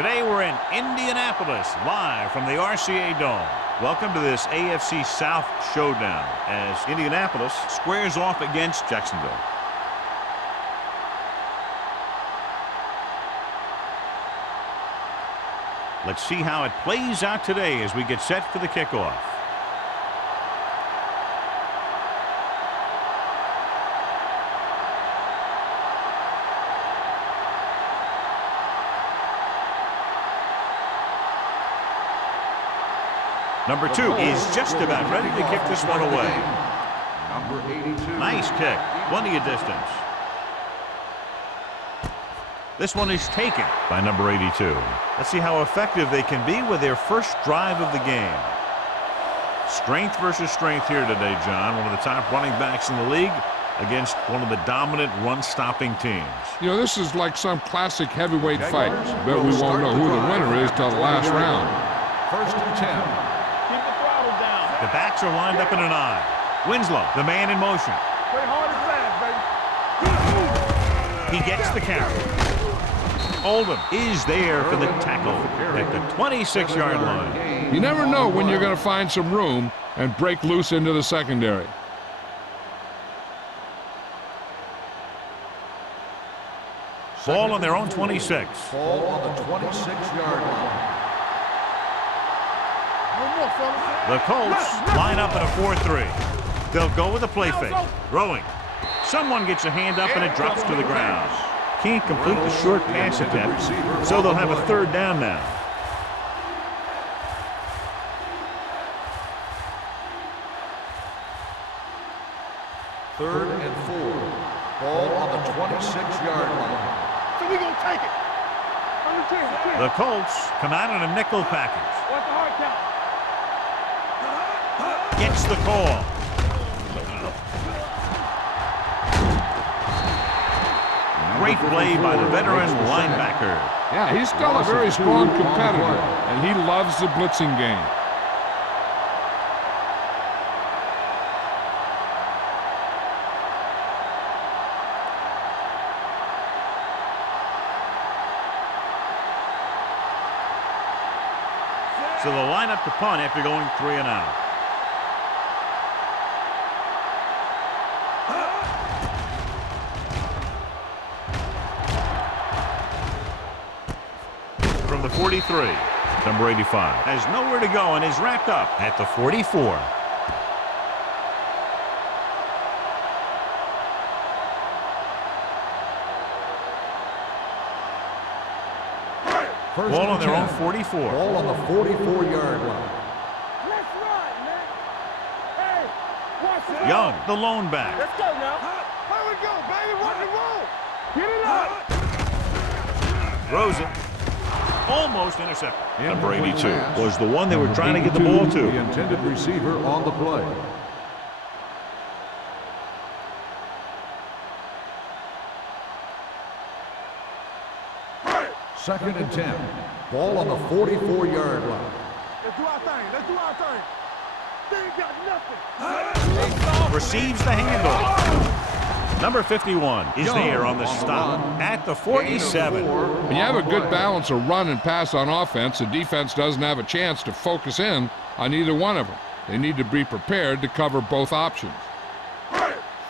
Today we're in Indianapolis, live from the RCA Dome. Welcome to this AFC South showdown as Indianapolis squares off against Jacksonville. Let's see how it plays out today as we get set for the kickoff. Number 2 is just about ready to kick this one away. Number 82. Nice kick. Plenty of distance. This one is taken by number 82. Let's see how effective they can be with their first drive of the game. Strength versus strength here today, John. One of the top running backs in the league against one of the dominant run-stopping teams. You know, this is like some classic heavyweight fight. Bet we won't know who the winner is till the last round. First and 10. The backs are lined up in an I. Winslow, the man in motion. Play hard and fast, baby. He gets the carry. Oldham is there for the tackle at the 26-yard line. You never know when you're going to find some room and break loose into the secondary. Ball on their own 26. Ball on the 26-yard line. The Colts line up in a 4-3. They'll go with a play fake. Throwing. Someone gets a hand up and it drops to the ground. Can't complete the short pass attempt, so they'll have a third down now. Third and 4. Ball on the 26-yard line. So we gonna take it. On the 10. The Colts come out in a nickel package. What's the hard count? Gets the call. Great play by the veteran linebacker. Yeah, he's still a very strong competitor, and he loves the blitzing game. So they'll line up to punt after going 3 and out. From the 43, number 85 has nowhere to go and is wrapped up at the 44. Ball on their own 44. Ball on the 44-yard line. Let's run, man. Hey, watch it. Young, the lone back. Let's go now. Here we go, baby. Rock and roll. Get it up. Throws it. Almost intercepted. Number 82 was the one they were trying to get the ball to. The intended receiver on the play. Second and 10. Ball on the 44-yard line. Let's do our thing. Let's do our thing. They ain't got nothing. Receives the handoff. Number 51 is there on the stop at the 47. When you have a good balance of run and pass on offense, the defense doesn't have a chance to focus in on either one of them. They need to be prepared to cover both options.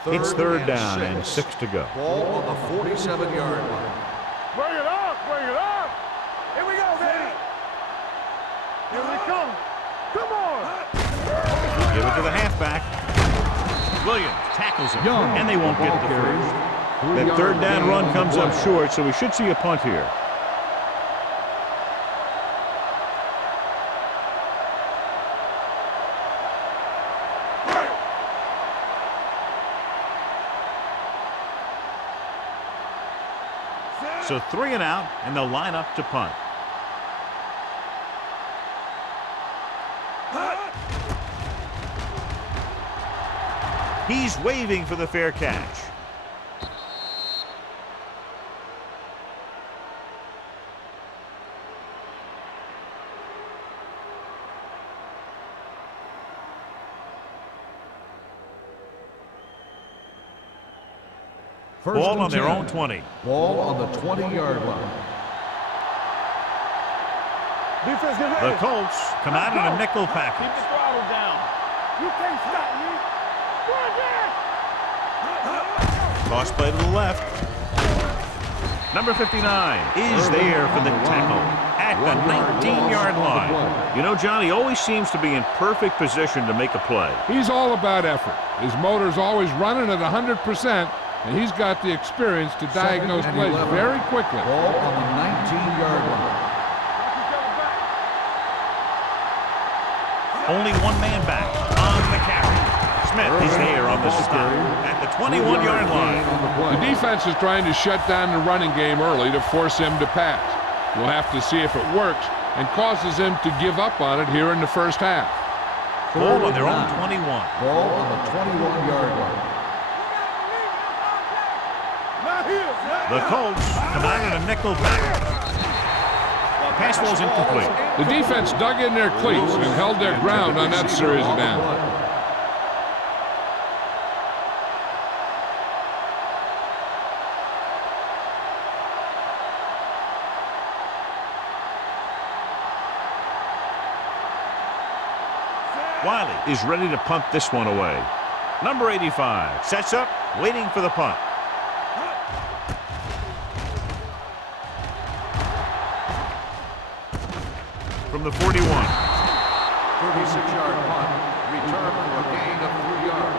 It's third down and 6 to go. Ball on the 47-yard line. Bring it up. Bring it up. Here we go, baby. Here we come. Come on. Give it to the halfback. Williams tackles him, and they won't get the first. That third down run comes up short, so we should see a punt here. So 3 and out, and they'll line up to punt. He's waving for the fair catch. First Ball and on their 10. own 20. Ball on the 20-yard line. Defense, get ready. The Colts come out in a nickel Keep package. the throttle down. You can't stop me. Run down. Toss play to the left. Number 59 is there for the tackle at the 19-yard line. You know, John, he always seems to be in perfect position to make a play. He's all about effort. His motor's always running at 100%, and he's got the experience to diagnose plays very quickly. Ball on the 19-yard line. Only one man back on the carry. Smith is there on the stop at the 21-yard line. The defense is trying to shut down the running game early to force him to pass. We'll have to see if it works and causes him to give up on it here in the first half. Ball on their own 21. Ball on the 21-yard line. The Colts come out in a nickel package. Pass ball's incomplete. The defense dug in their cleats and held their ground on that series of downs. Wiley is ready to punt this one away. Number 85 sets up, waiting for the punt. From the 41. 36-yard punt. Return for a gain of 3 yards.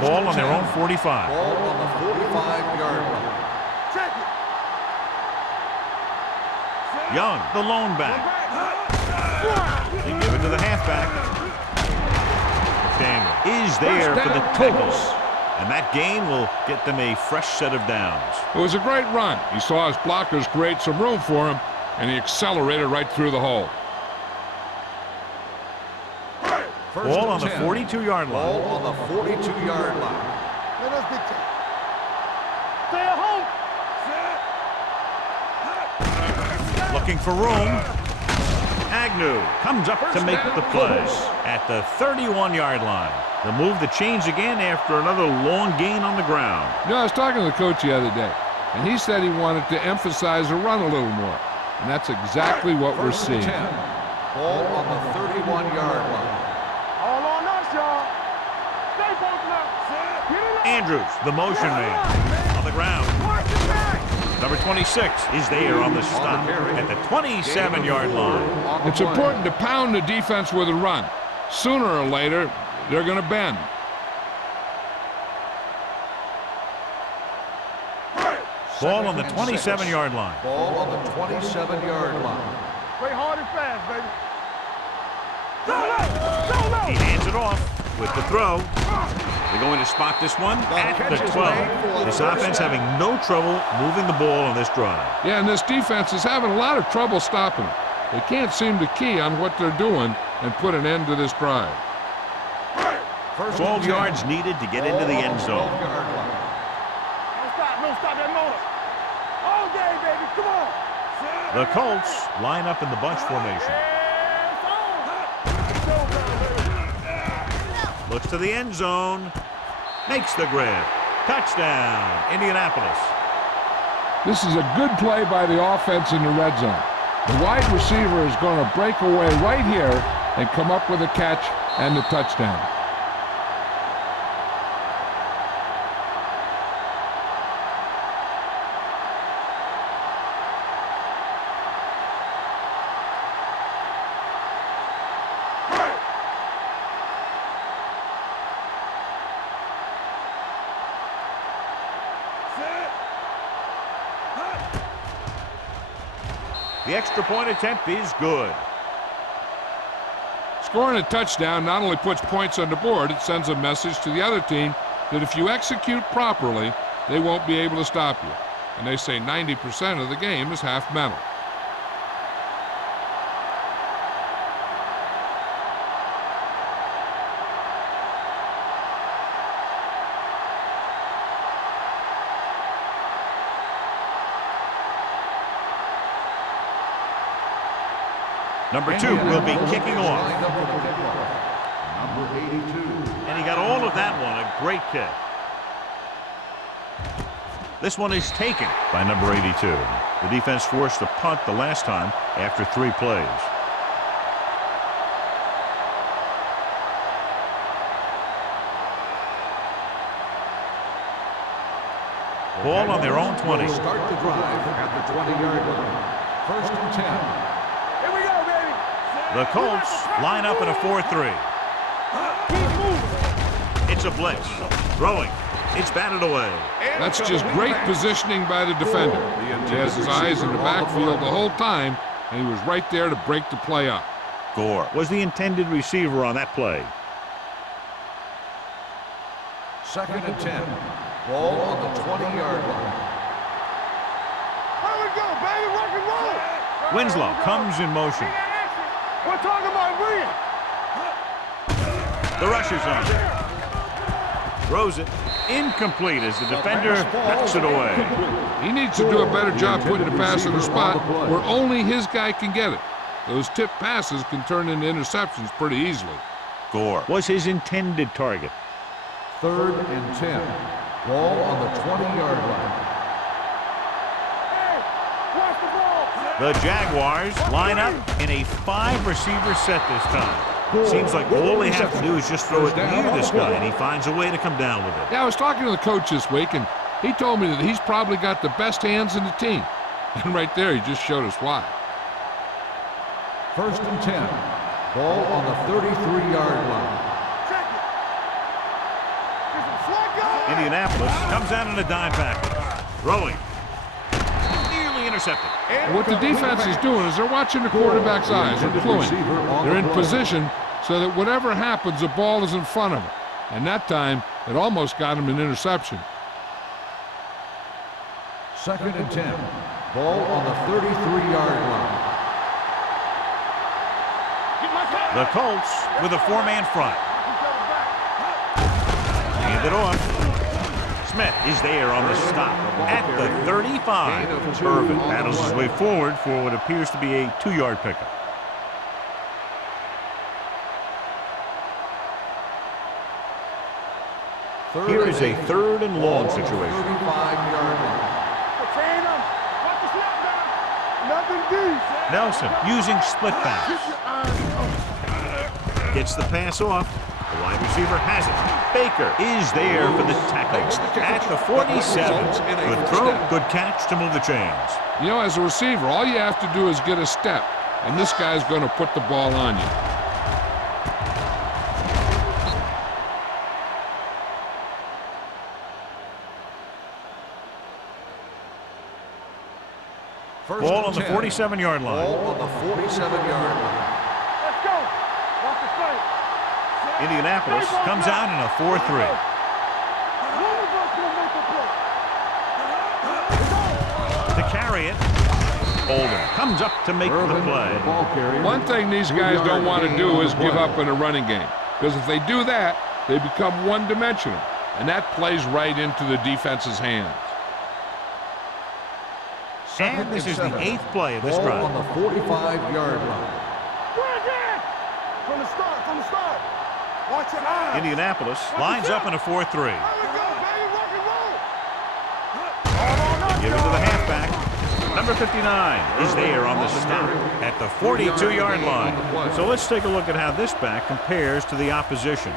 Ball on their own 45. Ball on the 45-yard line. Check it. Young, the lone back. They give it to the halfback. Daniel is there for the tackles. And that gain will get them a fresh set of downs. It was a great run. He saw his blockers create some room for him, and he accelerated right through the hole. Ball on the 42-yard line. Ball on the 42-yard line. Let us dictate. Stay at home. Looking for room. Agnew comes up to make the play at the 31-yard line. The move to change again after another long gain on the ground. You know, I was talking to the coach the other day, and he said he wanted to emphasize the run a little more. And that's exactly what we're seeing. 10. Ball on the 31-yard line. All on us, y'all. Stay posted up. Get it up. Andrews, the motion man, on the ground. Watch it back. Number 26 is there on the stop at the 27-yard line. It's important to pound the defense with a run. Sooner or later, they're going to bend. Ball on the 27-yard line. Ball on the 27-yard line. Play hard and fast, baby. Go, He hands it off with the throw. They're going to spot this one at the 12. This offense having no trouble moving the ball on this drive. Yeah, and this defense is having a lot of trouble stopping it. They can't seem to key on what they're doing and put an end to this drive. 12 yards needed to get into the end zone. Don't stop that motor. All day, baby, come on. The Colts line up in the bunch formation. Looks to the end zone. Makes the grab. Touchdown, Indianapolis. This is a good play by the offense in the red zone. The wide receiver is going to break away right here and come up with a catch and the touchdown. The extra point attempt is good. Scoring a touchdown not only puts points on the board, it sends a message to the other team that if you execute properly, they won't be able to stop you. And they say 90% of the game is half mental. Number 2 will be kicking off. Number 82. And he got all of that one. A great kick. This one is taken by number 82. The defense forced a punt the last time after 3 plays. Ball on their own 20. Start the drive at the 20-yard line. 1st and 10. Here we go, baby. The Colts line up in a 4-3. Keep moving. It's a blitz. Throwing. It's batted away. That's just great positioning by the defender. He has his eyes in the backfield the whole time, and he was right there to break the play up. Gore was the intended receiver on that play. 2nd and 10. Ball on the 20-yard line. Here we go, baby. Rock and roll. Winslow comes in motion. We're talking about brilliant. The rush is on. Throws it. Incomplete as the defender knocks it away. He needs to do a better job putting the pass in the spot where only his guy can get it. Those tip passes can turn into interceptions pretty easily. Gore was his intended target. 3rd and 10. Ball on the 20-yard line. Hey, watch the ball. The Jaguars line up in a 5-receiver set this time. Seems like all they have to do is just throw it near this guy, and he finds a way to come down with it. Yeah, I was talking to the coach this week, and he told me that he's probably got the best hands in the team. And right there, he just showed us why. 1st and 10. Ball on the 33-yard line. Check it. There's some slack going. Indianapolis comes out in a dime package. Throwing. Nearly intercepted. And what the defense is doing is they're watching the quarterback's eyes. They're cluing. They're in position so that whatever happens, the ball is in front of them. And that time, it almost got him an interception. 2nd and 10. Ball on the 33-yard line. The Colts with a 4-man front. Hand it off. Smith is there on the stop at the 35. Irvin battles his way forward for what appears to be a 2-yard pickup. Here is a 3rd and long situation. 35-yard line. Chain him. Watch the snap down. Nothing deep. Nelson using split pass. Gets the pass off. The wide receiver has it. Baker is there for the tackle at the 47. Good throw, good catch to move the chains. You know, as a receiver, all you have to do is get a step, and this guy's going to put the ball on you. Ball on the 47-yard line. Ball on the 47-yard line. Let's go. Watch the play. Indianapolis comes out in a 4-3. To carry it, Holden comes up to make the play. One thing these guys don't want to do is give up in a running game, because if they do that, they become one-dimensional, and that plays right into the defense's hands. And this is the 8th play of this drive. On the 45-yard line. From the start, from the start. Watch your eyes. Indianapolis lines up in a 4-3. There we go, baby. Rock and roll. Give it to the halfback. Number 59 is there on the stop at the 42-yard line. So let's take a look at how this back compares to the opposition.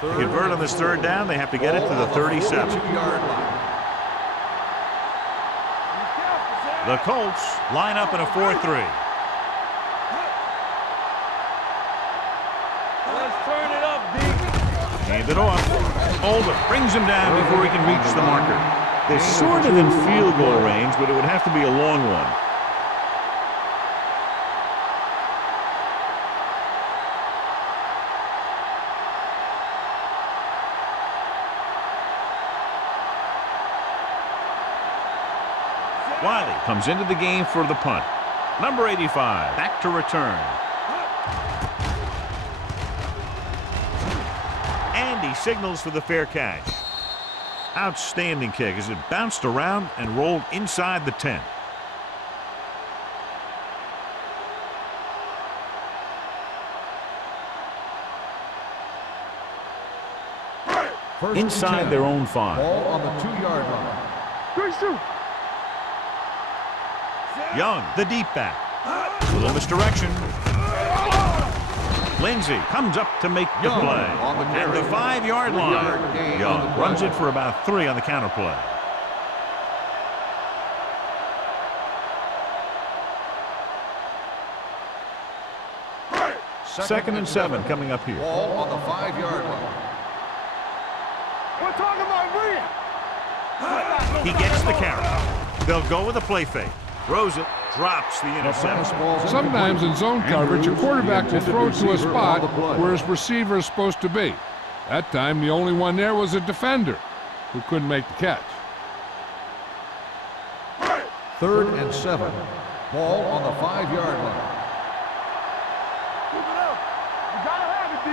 To convert on this 3rd down, they have to get it to the 37. The Colts line up in a 4-3. Let's turn it up, D. Hand it off. Holden brings him down before he can reach the marker. They're sort of in field goal range, but it would have to be a long one. Wiley comes into the game for the punt. Number 85 back to return. And he signals for the fair catch. Outstanding kick as it bounced around and rolled inside the 10. First and inside 10. their own 5. Ball on the 2-yard line. 3-2. Young, the deep back. A little misdirection. Lindsay comes up to make the Young play. on the At the carry. 5-yard 3-yard line. gain on Young the play. runs it for about 3 on the counter play. Second and 7 coming up here. Ball on the 5-yard line. We're talking about Rhea. He gets the carry. They'll go with a play fake. Throws it, drops the interception. Sometimes in zone coverage, a quarterback will throw to a spot where his receiver is supposed to be. That time, the only one there was a defender who couldn't make the catch. 3rd and 7. Ball on the 5-yard line. Keep it up. You gotta have it, D.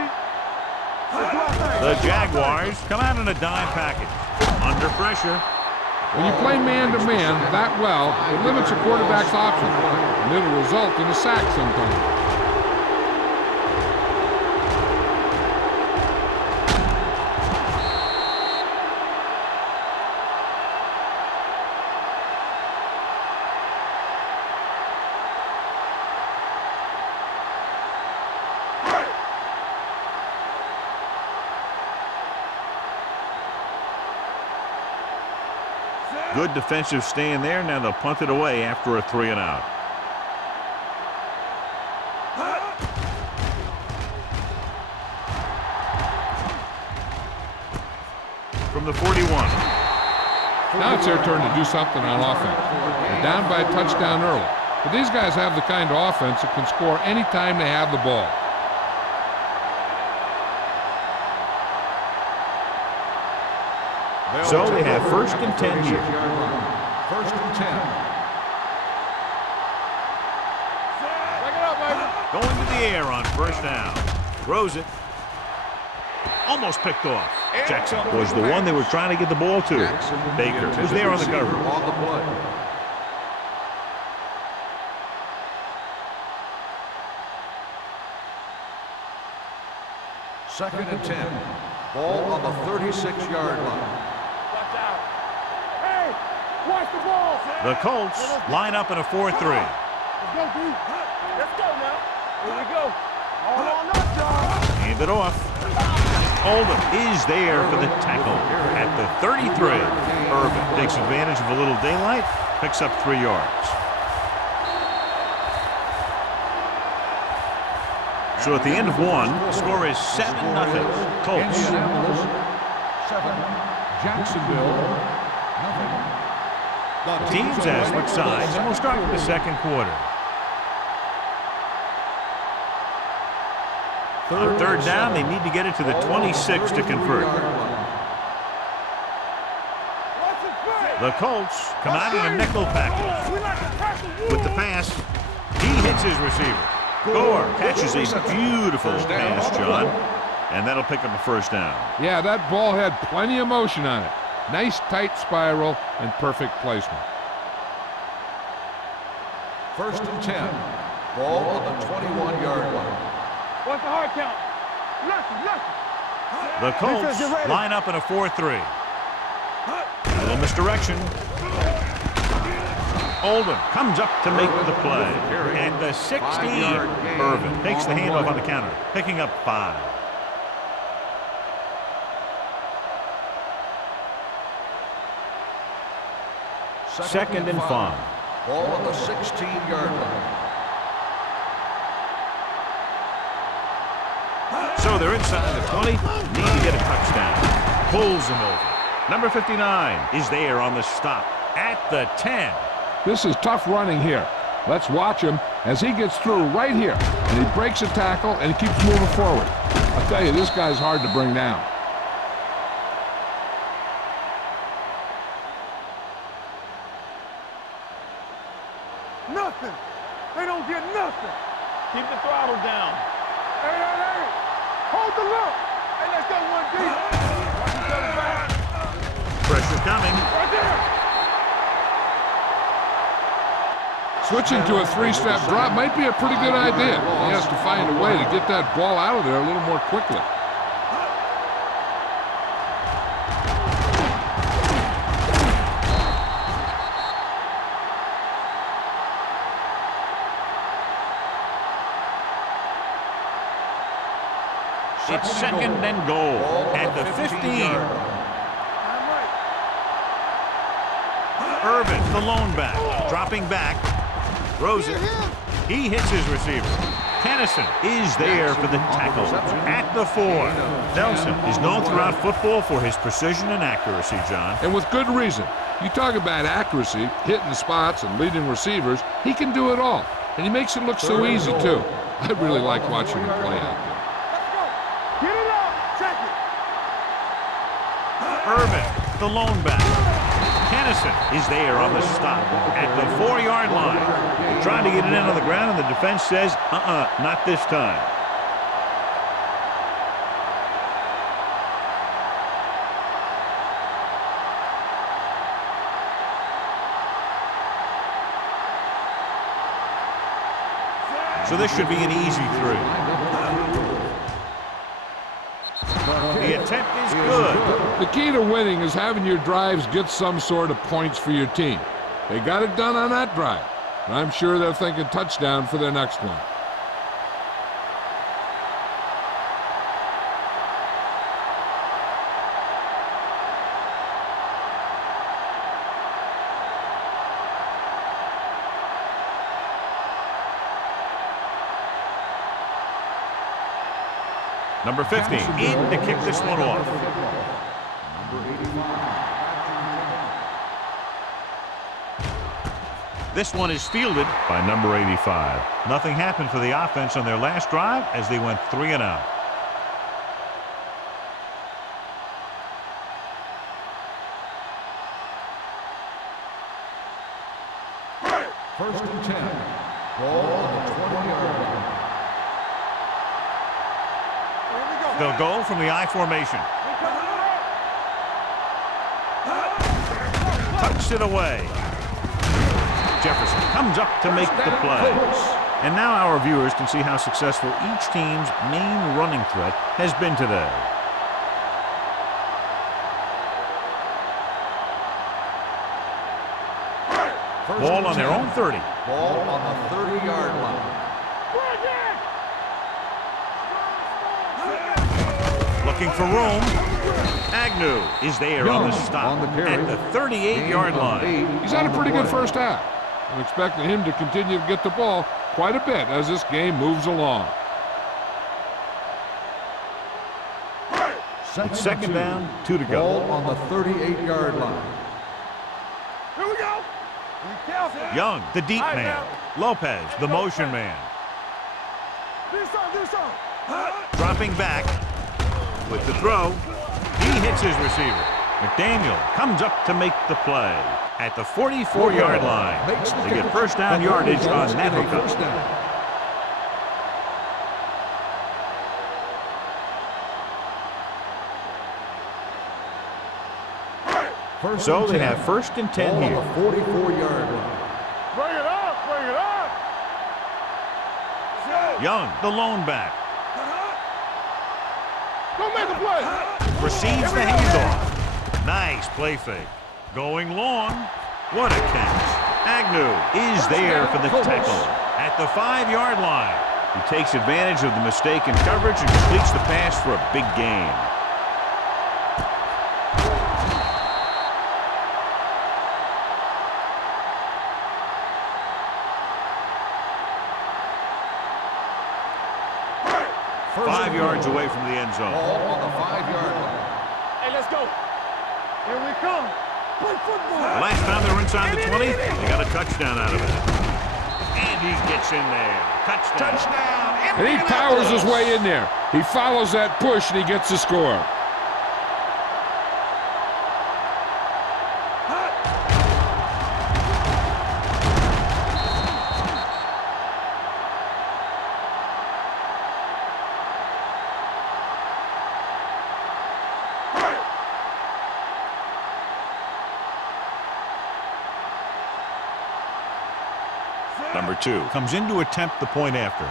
Let's do our thing. The Jaguars come out in a dime package. Under pressure. When you play man-to-man that well, it limits a quarterback's options, and it'll result in a sack sometimes. Good defensive stand there. Now they'll punt it away after a 3 and out. From the 41. Now it's their turn to do something on offense. They're down by a touchdown early, but these guys have the kind of offense that can score any time they have the ball. So they have 1st and 10 here. 1st and 10. Back it up, baby. Going to the air on 1st down. Throws it. Almost picked off. Jackson was the one they were trying to get the ball to. Baker was there on the cover. On the play. Second and 10. Ball on the 36-yard line. Watch out. Hey, watch the ball. The Colts line up in a 4-3. Let's go, D. Let's go now. Here we go. All on up, y'all. Hand it off. Oldham is there for the tackle at the 33. Irvin takes advantage of a little daylight, picks up 3 yards. So at the end of 1, the score is 7-0. Colts. Indianapolis 7. Jacksonville nothing. Teams as switch sides, and we'll start with the second quarter. On 3rd down, they need to get it to the 26 to convert. The Colts come out in a nickel package. With the pass, he hits his receiver. Gore catches a beautiful pass, John, and that'll pick up a 1st down. Yeah, that ball had plenty of motion on it. Nice tight spiral and perfect placement. 1st and 10. Ball on the 21-yard line. What's the hard count? Listen. The Colts line up in a 4-3. A little misdirection. Oldham comes up to make the play. At the 16, Irvin takes the handoff on the counter, picking up 5. Second and 5. Ball on the 16-yard line. So they're inside the 20, need to get a touchdown. Pulls him over. Number 59 is there on the stop at the 10. This is tough running here. Let's watch him as he gets through right here. And he breaks a tackle and he keeps moving forward. I'll tell you, this guy's hard to bring down. Nothing. They don't get nothing. Keep the throttle down. Hey. Hold the look. Hey, let's go 1 deep. Watch each other back. Pressure coming. Right there. Switching to a 3-step drop might be a pretty good idea. He has to find a way to get that ball out of there a little more quickly. It's second and goal at the 15. Irvin, the lone back, dropping back, throws it. He hits his receiver. Tennyson is there for the tackle at the 4. Nelson is known throughout football for his precision and accuracy, John. And with good reason. You talk about accuracy, hitting spots, and leading receivers. He can do it all. And he makes it look so easy, too. I really like watching him play out there. Get it up. Check it. Irvin, the lone back. Tennyson is there on the stop at the 4-yard line. Trying to get it in on the ground, and the defense says, not this time. So this should be an easy 3. The attempt is good. The key to winning is having your drives get some sort of points for your team. They got it done on that drive. And I'm sure they're thinking touchdown for their next one. Number 15 in to kick this one off. This one is fielded by number 85. Nothing happened for the offense on their last drive as they went 3 and out. First and 10. Ball on the 20-yard line. They'll go from the I formation. Tucks it away. Jefferson comes up to make the play. And now our viewers can see how successful each team's main running threat has been today. Ball on their own 30. Ball on the 30-yard line. Looking for room. Agnew is there on the stop at the 38-yard line. He's had a pretty good first half. I'm expecting him to continue to get the ball quite a bit as this game moves along. It's second down, 2 to go. Ball on the 38-yard line. Here we go. Be careful. Young, the deep man. Lopez, the motion man. Do something. Dropping back with the throw. He hits his receiver. McDaniel comes up to make the play at the 44-yard line. They get first down yardage on that hookup. So they have first and 10 here. 44-yard line. Bring it up. Bring it up. Young, the lone back. Don't make a play. Receives the handoff. Nice play fake. Going long. What a catch. Agnew is there for the tackle at the 5-yard line. He takes advantage of the mistake in coverage and completes the pass for a big gain. Five yards away from the end zone. Ball on the 5-yard line. Hey, let's go. Here we come. Play football. Last time they were inside the 20, they got a touchdown out of it. And he gets in there. Touchdown. And he powers his way in there. He follows that push and he gets the score. Number 2 comes in to attempt the point after.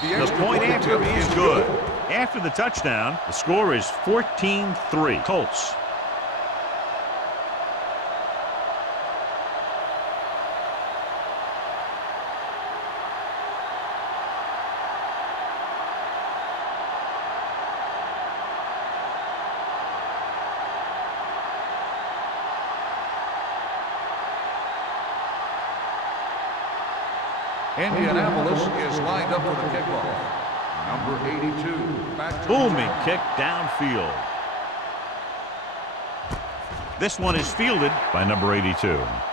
The point after is good. After the touchdown, the score is 14-3. Colts. Indianapolis is lined up for the kickoff. Number 82. Back to Booming kick downfield. This one is fielded by number 82.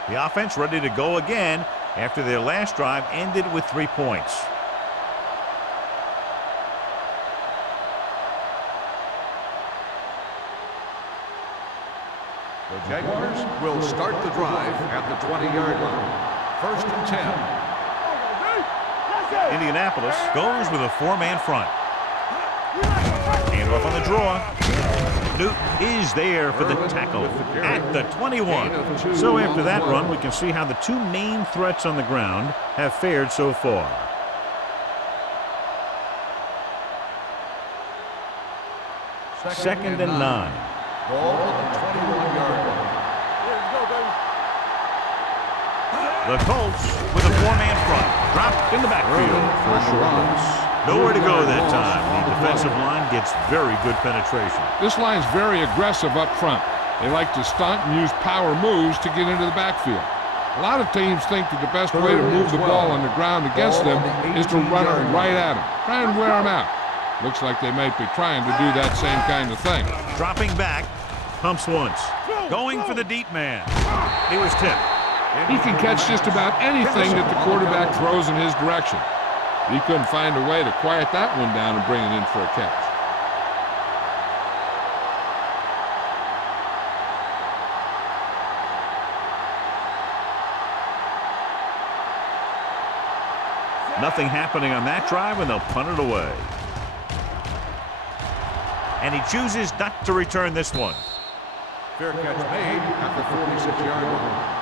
The offense ready to go again after their last drive ended with 3 points. The Jaguars will start the drive at the 20-yard line. 1st and 10. Indianapolis goes with a 4-man front. Hand off on the draw. Newton is there for the tackle at the 21. So after that run, we can see how the two main threats on the ground have fared so far. Second and 9. Ball on the 21-yard line. The Colts with a 4-man front. Dropped in the backfield for a short loss. Nowhere to go that time. The defensive line gets very good penetration. This line's very aggressive up front. They like to stunt and use power moves to get into the backfield. A lot of teams think that the best way to move the ball on the ground against them is to run it right at them. Try and wear them out. Looks like they might be trying to do that same kind of thing. Dropping back, pumps once. Going for the deep man. He was tipped. He can catch just about anything that the quarterback throws in his direction. He couldn't find a way to quiet that one down and bring it in for a catch. Nothing happening on that drive, and they'll punt it away. And he chooses not to return this one. Fair catch made at the 46-yard line.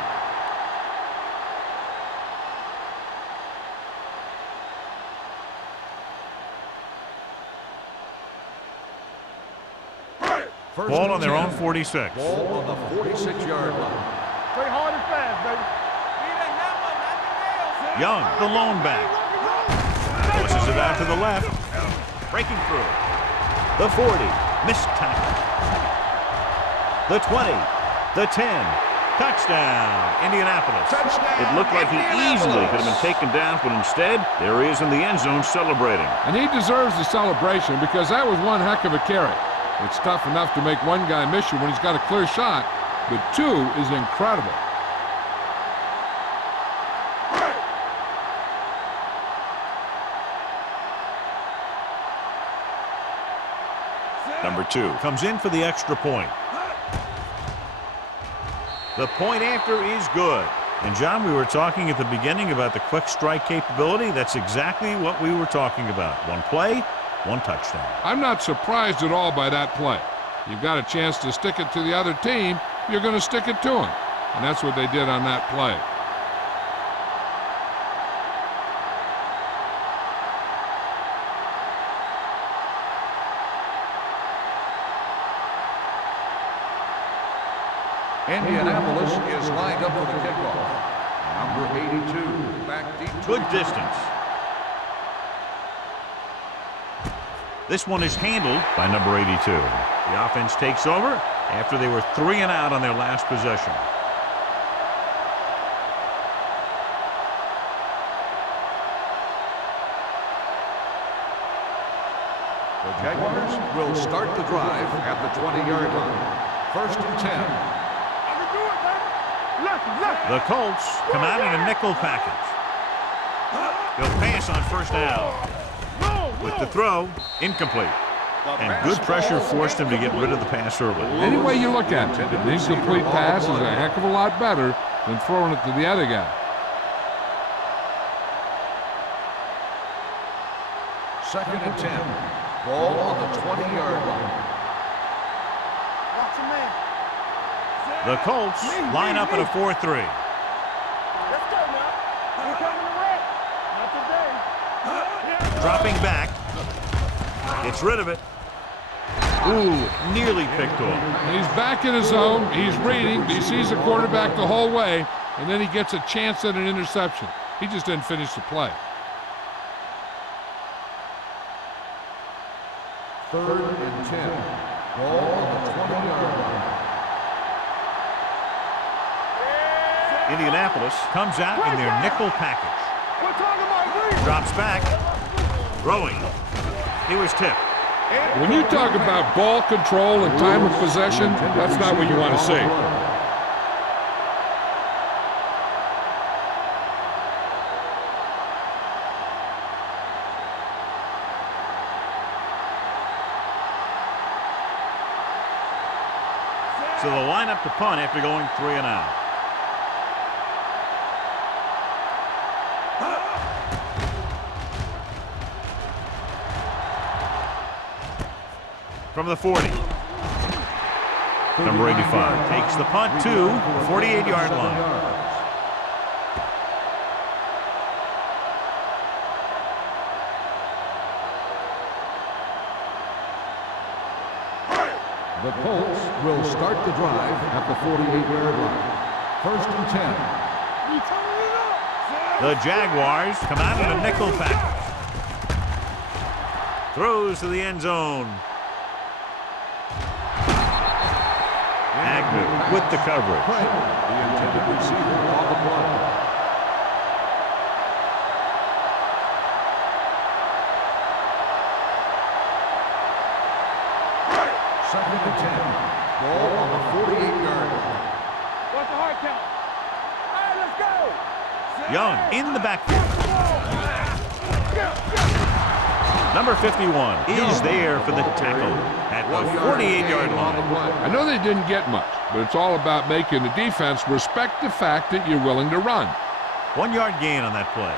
Ball on their own 46. Ball on the 46-yard line. Play hard and fast, baby. Young, the lone back. Pushes it out to the left. Breaking through. The 40. Missed tackle. The 20. The 10. Touchdown, Indianapolis. It looked like he easily could have been taken down, but instead, there he is in the end zone celebrating. And he deserves the celebration because that was one heck of a carry. It's tough enough to make one guy miss you when he's got a clear shot, but two is incredible. Number 2 comes in for the extra point. The point after is good. And John, we were talking at the beginning about the quick strike capability. That's exactly what we were talking about. One play, one touchdown. I'm not surprised at all by that play. You've got a chance to stick it to the other team, you're going to stick it to them. And that's what they did on that play. Indianapolis is lined up for the kickoff. Number 82, back deep. Good distance. This one is handled by number 82. The offense takes over after they were 3 and out on their last possession. The Jaguars will start the drive at the 20-yard line. 1st and 10. The Colts come out in a nickel package. They'll pass on first down. With the throw, incomplete. And good pressure forced him to get rid of the pass early. Any way you look at it, an incomplete pass is a heck of a lot better than throwing it to the other guy. 2nd and 10. Ball on the 20-yard line. The Colts line up at a 4-3. Let's go now. We're coming to wreck. Not today. Dropping back. Gets rid of it. Ooh, nearly picked off. He's back in his zone. He's reading. He sees the quarterback the whole way, and then he gets a chance at an interception. He just didn't finish the play. 3rd and 10. Ball on the 20-yard line. Indianapolis comes out in their nickel package. We're talking about Drops back. Throwing. He was tipped. When you talk about ball control and time of possession, that's not what you want to see. So the lineup to punt after going 3 and out. From the 40. Number 85 takes the punt to the 48-yard line. The Colts will start the drive at the 48-yard line. 1st and 10. The Jaguars come out in a nickel package. Throws to the end zone. Agnew with the coverage. The intended receiver on the play. Second and 10. Ball on the 48-yard line. What's the hard count? All right, let's go. Young in the backfield. Number 51 is there for the tackle at the 48-yard line. I know they didn't get much, but it's all about making the defense respect the fact that you're willing to run. 1-yard gain on that play.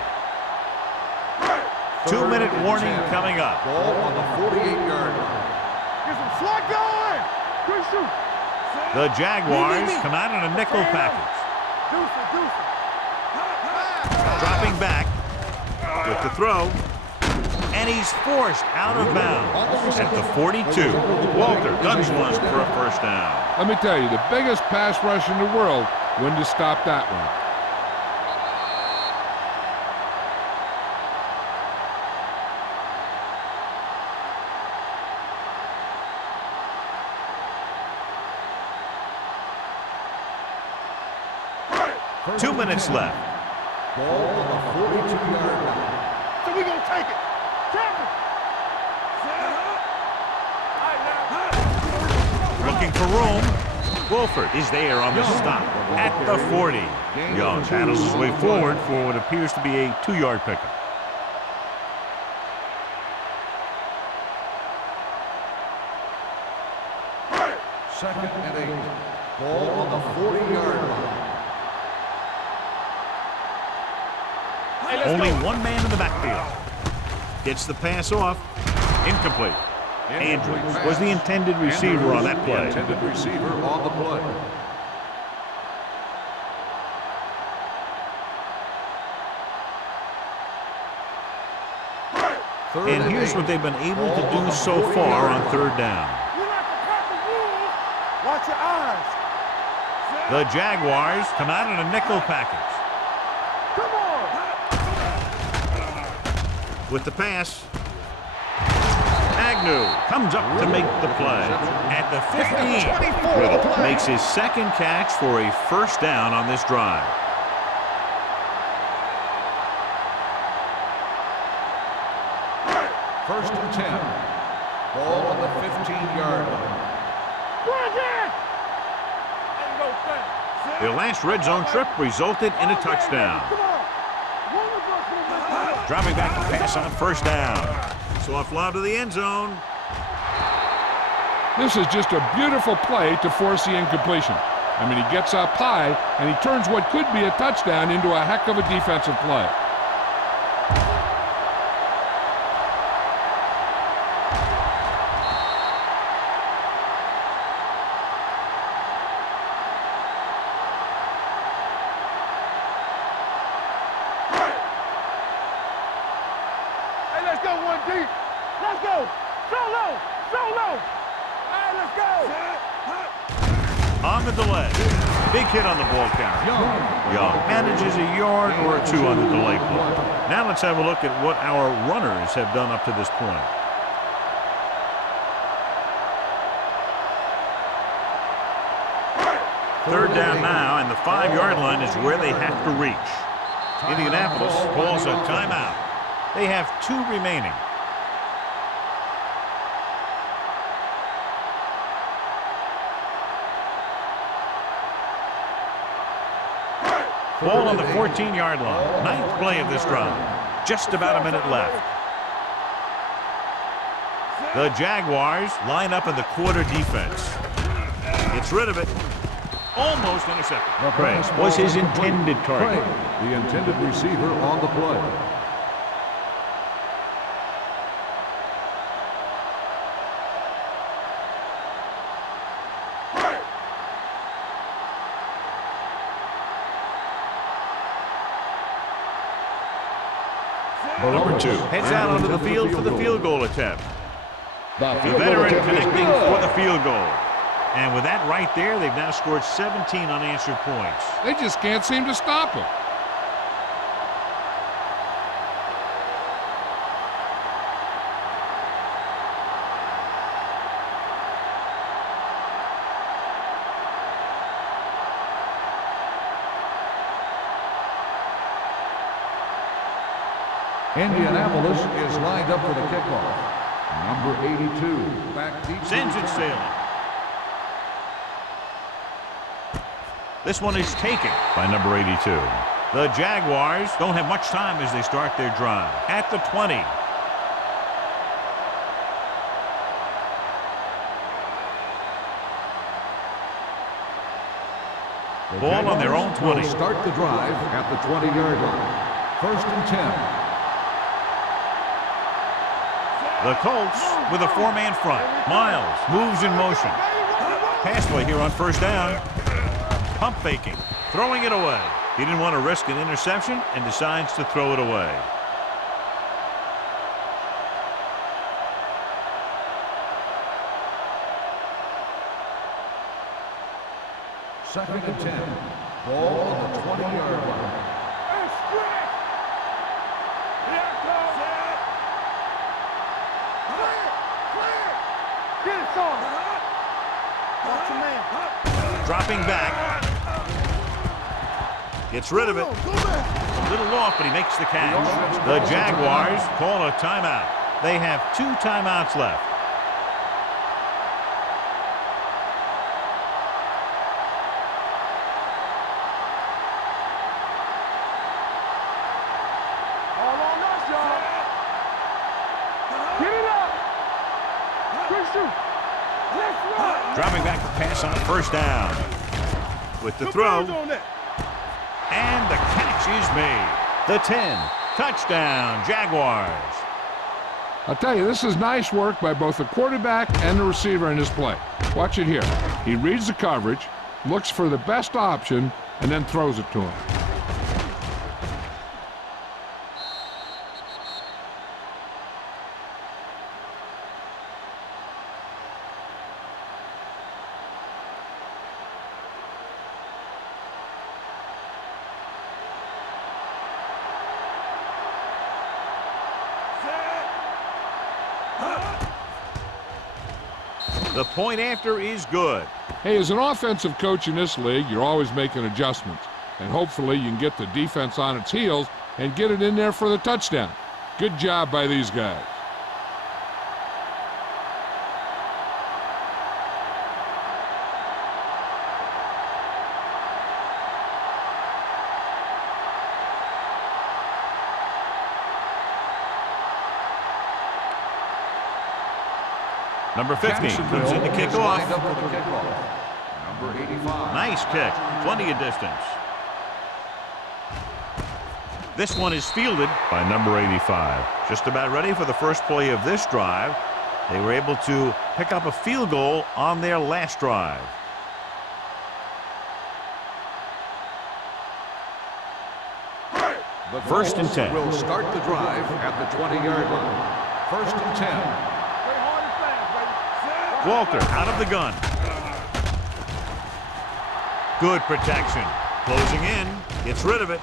2-minute warning coming up. Ball on the 48-yard line. Get some slot going. Good shoot. The Jaguars come out in a nickel package. Deuce. Dropping back with the throw. And he's forced out of bounds at the 42. Walter guns one for a first down. Let me tell you, the biggest pass rush in the world wouldn't have stopped that one. First 2 minutes left. Ball on the 42-yard line. So we gonna take it. Looking for room. Wolford is there on the stop at the 40. Young paddles his way forward for what appears to be a 2-yard pickup. Second and 8. Ball on the 40-yard line. Only one man in the backfield. Gets the pass off. Incomplete. Andrews was the intended receiver on that play. Intended receiver on the play. And here's what they've been able to do so far on 3rd down. Watch your eyes. The Jaguars come out in a nickel package. Come on. With the pass. Agnew comes up to make the play at the 15. Riddle makes his 2nd catch for a first down on this drive. First and 10. Ball on the 15-yard line. Their last red zone trip resulted in a touchdown. Dropping back to pass on 1st down. Soft lob to the end zone. This is just a beautiful play to force the incompletion. I mean, he gets up high, and he turns what could be a touchdown into a heck of a defensive play. Hey, let's go one deep. Let's go. Solo. All right, let's go. On the delay. Big hit on the ball carrier. Young manages a yard or 2 on the delay play. Now let's have a look at what our runners have done up to this point. Third down now, and the 5-yard line is where they have to reach. Indianapolis calls a timeout. They have 2 remaining. Ball on the 14-yard line. Ninth play of this drive. Just about a minute left. The Jaguars line up in the quarter defense. Gets rid of it. Almost intercepted. Craig was his intended target. The intended receiver on the play. Number 2 heads out onto the field for the field goal attempt. The veteran connecting for the field goal. And with that right there, they've now scored 17 unanswered points. They just can't seem to stop him. Indianapolis is lined up for the kickoff. Number 82, back deep. Sends it sailing. This one is taken by number 82. The Jaguars don't have much time as they start their drive. At the 20. Ball on their own 20. Will start the drive at the 20-yard line. 1st and 10. The Colts with a 4-man front. Miles moves in motion. Pass play here on 1st down. Pump faking, throwing it away. He didn't want to risk an interception and decides to throw it away. Second and 10. Ball on the 20-yard line. Dropping back. Gets rid of it. A little off, but he makes the catch. The Jaguars call a timeout. They have 2 timeouts left. All on us, y'all. Get it up. Quick shoot. Let's run. Dropping back to pass on 1st down. With the throw. And the catch is made. The 10. Touchdown, Jaguars. I'll tell you, this is nice work by both the quarterback and the receiver in this play. Watch it here. He reads the coverage, looks for the best option, and then throws it to him. The point after is good. Hey, as an offensive coach in this league, you're always making adjustments. And hopefully you can get the defense on its heels and get it in there for the touchdown. Good job by these guys. Number 15 comes in to kick off. Number 85. Nice kick. Plenty of distance. This one is fielded by number 85. Just about ready for the first play of this drive. They were able to pick up a field goal on their last drive. The 1st and 10. Will start the drive at the 20-yard line. 1st and 10. Walter out of the gun. Good protection. Closing in. Gets rid of it.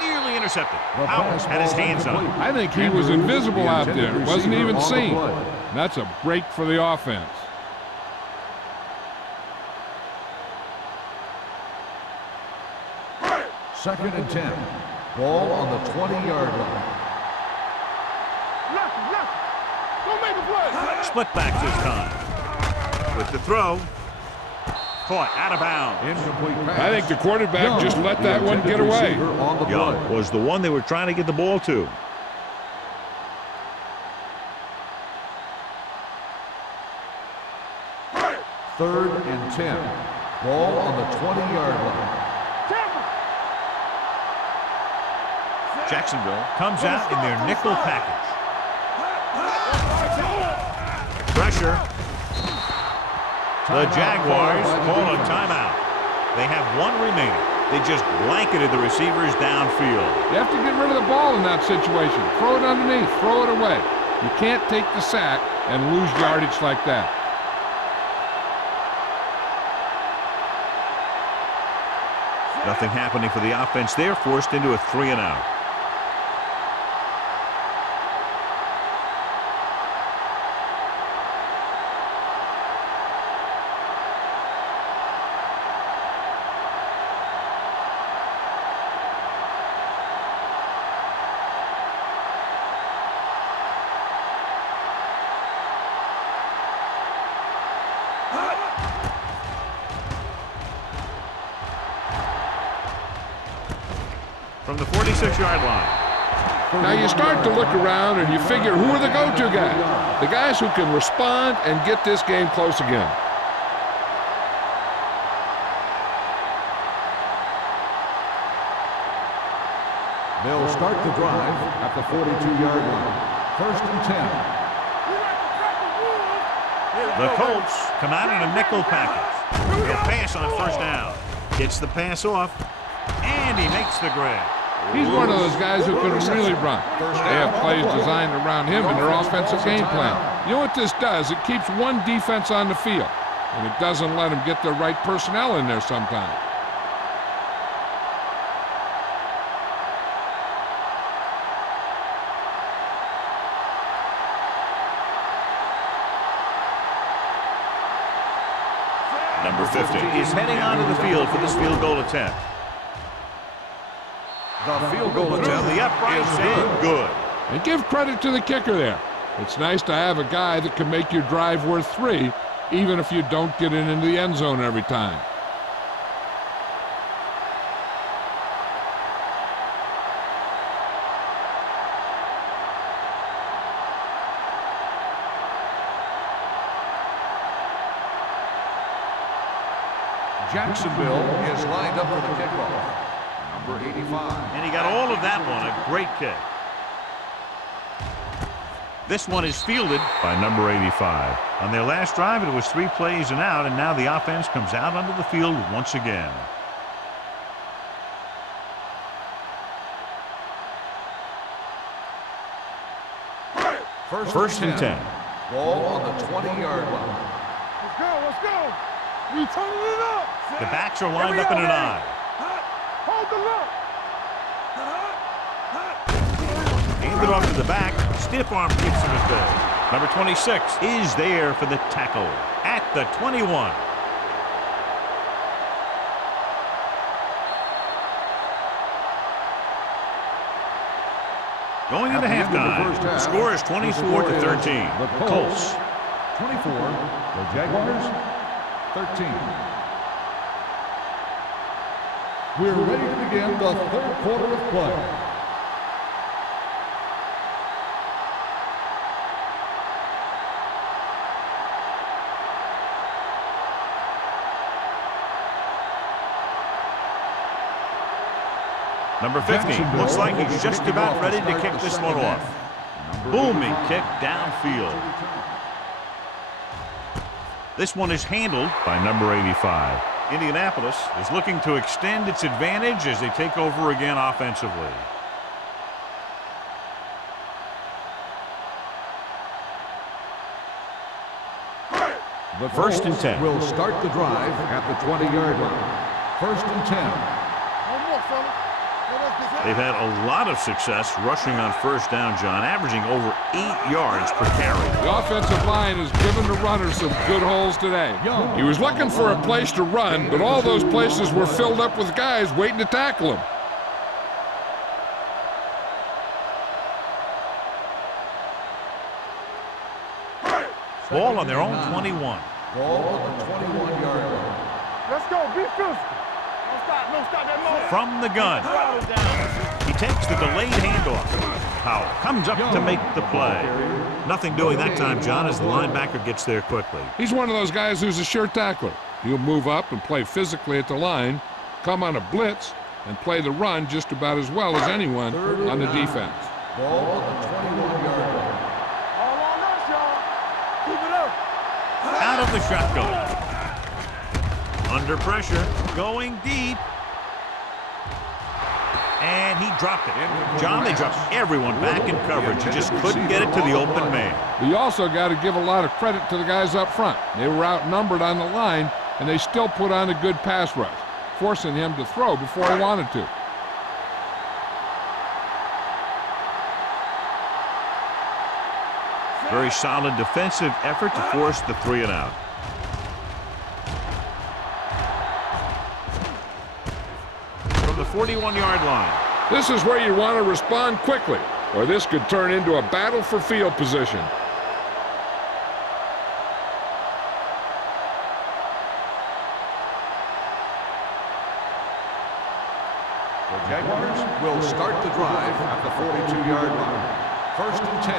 Nearly intercepted. Howard had his hands on it. I think he was invisible out there. Wasn't even seen. That's a break for the offense. Second and 10. Ball on the 20-yard line. Split back this time. With the throw. Caught out of bounds. Incomplete pass. I think the quarterback just let that one get away. On the Young play. was the one they were trying to get the ball to. Third and 10. Ball on the 20-yard line. Jacksonville comes out in their nickel package. Pressure. The Jaguars call a timeout. They have one remaining. They just blanketed the receivers downfield. You have to get rid of the ball in that situation. Throw it underneath. Throw it away. You can't take the sack and lose yardage like that. Nothing happening for the offense. They're forced into a 3-and-out. From the 46-yard line. Now you start to look around and you figure, who are the go-to guys? The guys who can respond and get this game close again. They'll start the drive at the 42-yard line. First and 10. The Colts come out in a nickel package. He'll pass on first down. Gets the pass off, and he makes the grab. He's one of those guys who can really run. They have plays designed around him in their offensive game plan. You know what this does? It keeps one defense on the field, and it doesn't let them get the right personnel in there sometimes. Number 50 is heading onto the field for this field goal attempt. The field goal attempt The upright is save, good. And give credit to the kicker there. It's nice to have a guy that can make your drive worth 3, even if you don't get it into the end zone every time. Jacksonville is lined up for the kickoff. Number 85. And he got all of that one, a great kick. This one is fielded by number 85. On their last drive, it was 3 plays and out, and now the offense comes out onto the field once again. First and 10. Ball on the 20-yard line. Let's go, let's go. We turning it up. The backs are lined up in an I. Hold the look. Handed off to the back. Stiff arm kicks him at bay. Number 26 is there for the tackle at the 21. Going into halftime, the score is 24-13. The Colts. 24, the Jaguars, 13. We're ready to begin the third quarter of play. Number 50 looks like he's just about ready to kick this one off. Booming kick downfield. This one is handled by number 85. Indianapolis is looking to extend its advantage as they take over again offensively. The First and 10. will start the drive at the 20-yard line. First and 10. One more, fella. They've had a lot of success rushing on first down, John, averaging over 8 yards per carry. The offensive line has given the runner some good holes today. He was looking for a place to run, but all those places were filled up with guys waiting to tackle him. Ball on their own 21. Ball on the 21-yard line. Let's go. Be physical. Don't stop. Don't stop that moment. From the gun. He takes the delayed handoff. Powell comes up to make the play. Nothing doing that time, John, as the linebacker gets there quickly. He's one of those guys who's a sure tackler. He'll move up and play physically at the line, come on a blitz, and play the run just about as well as anyone on the defense. Ball on the 21-yard line. All on us, y'all. Keep it up. Out of the shotgun. Under pressure, going deep. And he dropped it. John, they dropped everyone back in coverage. He just couldn't get it to the open man. But you also got to give a lot of credit to the guys up front. They were outnumbered on the line, and they still put on a good pass rush, forcing him to throw before he wanted to. Very solid defensive effort to force the 3-and-out. From the 41-yard line. This is where you want to respond quickly, or this could turn into a battle for field position. The Jaguars will start the drive at the 42-yard line. 1st and 10.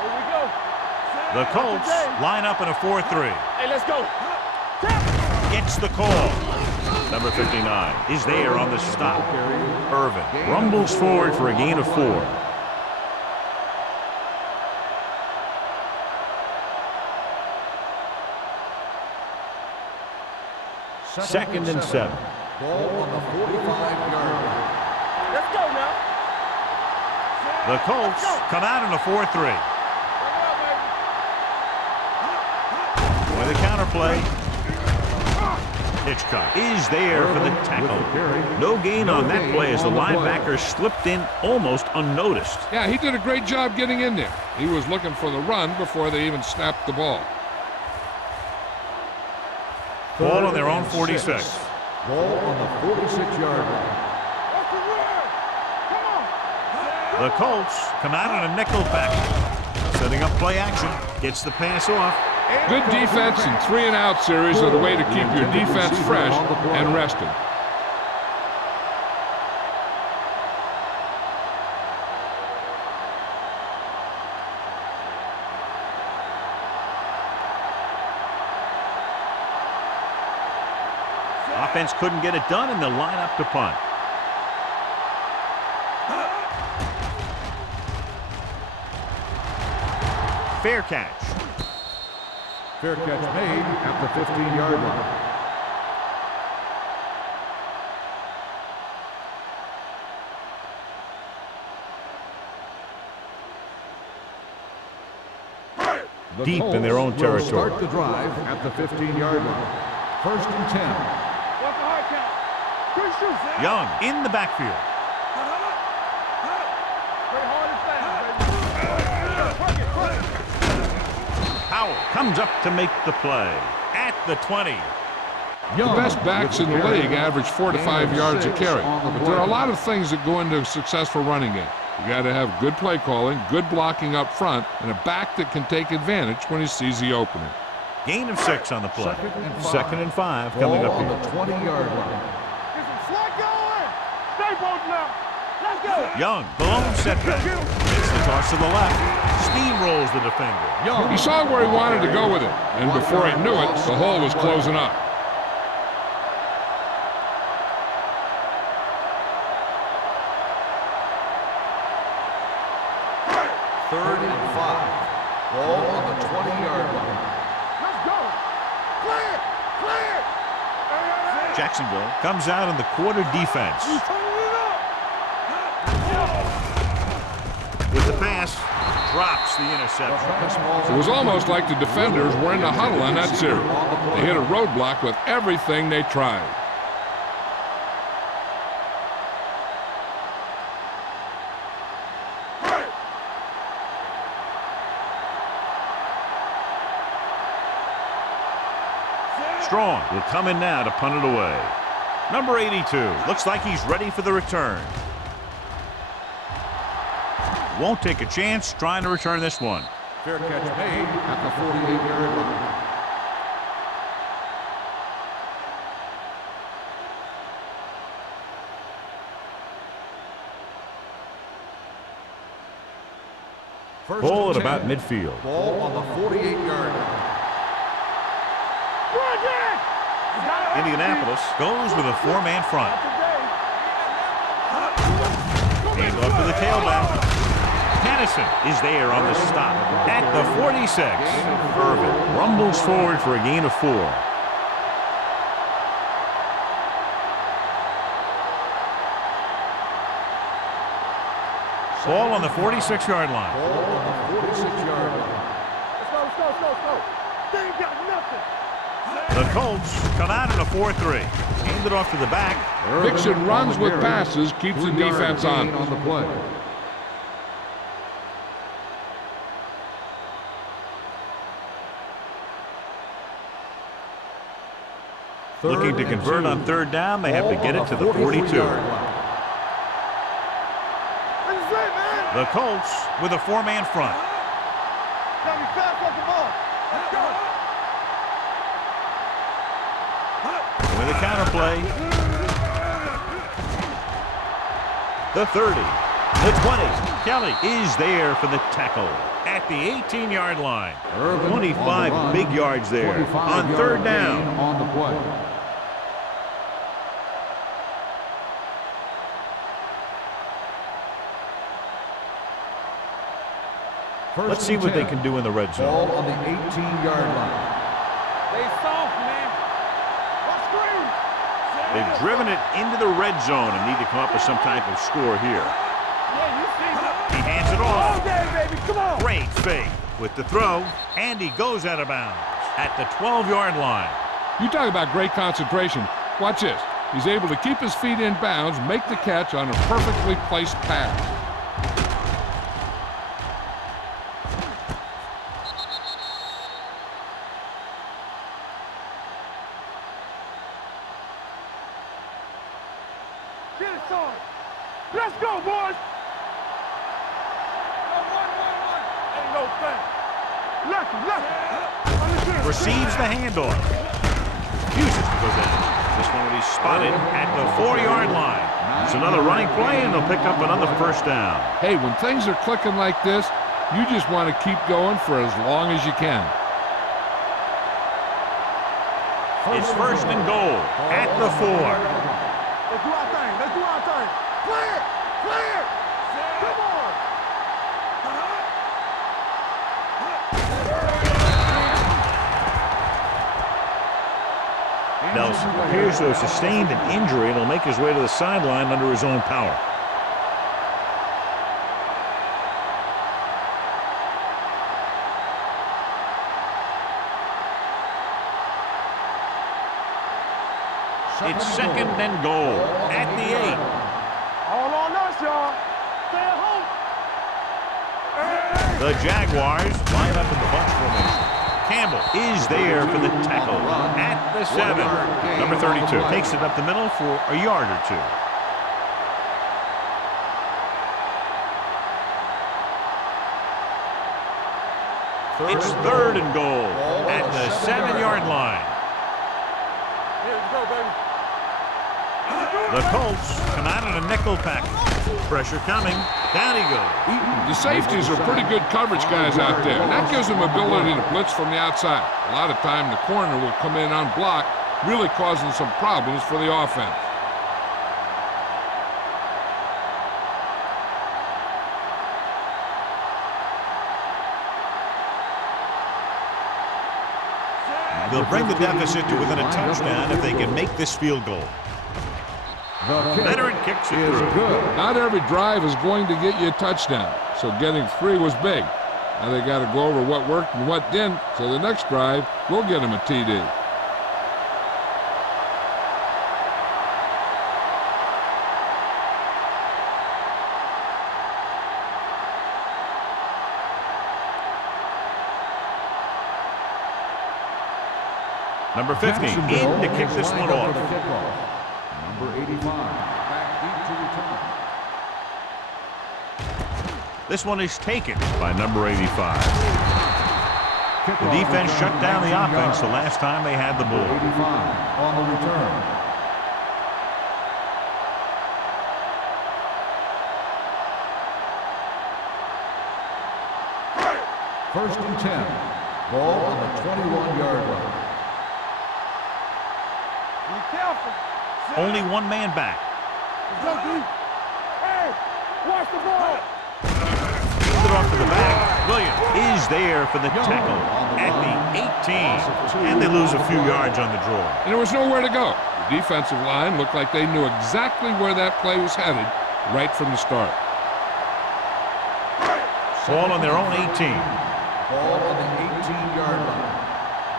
Here we go. The Colts line up in a 4-3. Hey, let's go. Gets the call. Number 59 is there on the stop. Irvin rumbles forward for a gain of 4. Second and 7. Ball on the 45-yard line. Let's go now. The Colts come out in a 4-3. With a counterplay. Hitchcock is there for the tackle. No gain on that play as the linebacker slipped in almost unnoticed. Yeah, he did a great job getting in there. He was looking for the run before they even snapped the ball. Ball on their own 46. Ball on the 46-yard line. What's the word? Come on. The Colts come out in a nickel package. Setting up play action. Gets the pass off. Good defense and 3-and-out series are the way to keep your defense fresh and rested. Offense couldn't get it done, and they'll line up to punt. Fair catch. Fair catch made at the 15-yard line. Deep in their own territory. Start the drive at the 15-yard line. 1st and 10. What's the hard count? Good shoot. Young in the backfield. Play hard and fast, baby. Powell comes up to make the play at the 20. The best backs in the league average 4 to 5 yards a carry. But there are a lot of things that go into a successful running game. You got to have good play calling, good blocking up front, and a back that can take advantage when he sees the opening. Gain of 6 on the play. 2nd and 5 Ball coming up on here. the 20-yard line. Get some slack going. Stay both now. Let's go. Young, the lone setback. Gets the toss to the left. Steamrolls the defender. He saw where he wanted to go with it, and before he knew it, the hole was closing up. Third and 5. Ball on the 20-yard line. Let's go. Clear. Clear. Jacksonville comes out in the quarter defense. With the pass, drops the interception. It was almost like the defenders were in a huddle on that series. They hit a roadblock with everything they tried. Strong will come in now to punt it away. Number 82 looks like he's ready for the return. Won't take a chance trying to return this one. Fair catch made at the 48-yard line. Ball at about midfield. Ball on the 48-yard line. Indianapolis goes with a four-man front. Hand off to the tailback. Tennyson is there on the stop at the 46. Irvin rumbles forward for a gain of 4. Ball on the 46-yard line. Ball on the 46-yard line. Let's go. They ain't got nothing. The Colts come out in a 4-3. Hand it off to the back. Mixon runs with passes, keeps the defense on the play. Looking to convert on third down. They have to get it to the 42. The Colts with a four-man front. Got me fast off the ball. Let's go. With a counter play. The 30. The 20. Kelly is there for the tackle at the 18-yard line. 25 big yards there on third down. On the play. Let's see what they can do in the red zone. Ball on the 18-yard line. They soft, man. Let's scream. They've driven it into the red zone and need to come up with some type of score here. Yeah, you see. He hands it All off. day, baby. Come on. Great fake with the throw, and he goes out of bounds at the 12-yard line. You talk about great concentration. Watch this. He's able to keep his feet in bounds, make the catch on a perfectly placed pass. Get it, son. Let's go, boys. One. Ain't no thing. Left. Receives the handoff. Uses to go down. This one will be spotted at the 4-yard line. It's another running play, and they'll pick up another first down. Hey, when things are clicking like this, you just want to keep going for as long as you can. It's first and goal at the 4. Let's do our thing. Clear. Come on. Nelson appears to have sustained an injury and will make his way to the sideline under his own power. It's second and goal at the 8. All on us, y'all. Stay at home. The Jaguars line up in the bunch formation. Campbell is there for the tackle at the 7. Number 32 takes it up the middle for a yard or 2. It's third and goal at the 7-yard line. Here we go, baby. The Colts come out in a nickel package. Pressure coming. Down he goes. The safeties are pretty good coverage guys out there. And that gives them ability to blitz from the outside. A lot of time the corner will come in unblocked, really causing some problems for the offense. They'll bring the deficit to within a touchdown if they can make this field goal. Veteran kicks it through. Not every drive is going to get you a touchdown, so getting 3 was big. Now they got to go over what worked and what didn't, so the next drive will get them a TD. Number 15 in to kick this one off. Number 85 back deep to return. This one is taken by number 85. The defense shut down the offense the last time they had the ball. 85 on the return. First and 10. Ball on the 21-yard line. Be careful. Only one man back. Let's go, D. Hey, watch the ball. Hand it off to the back. Williams is there for the tackle at the 18. And they lose a few yards on the draw. And there was nowhere to go. The defensive line looked like they knew exactly where that play was headed right from the start. Ball on their own 18. Ball on the 18-yard line.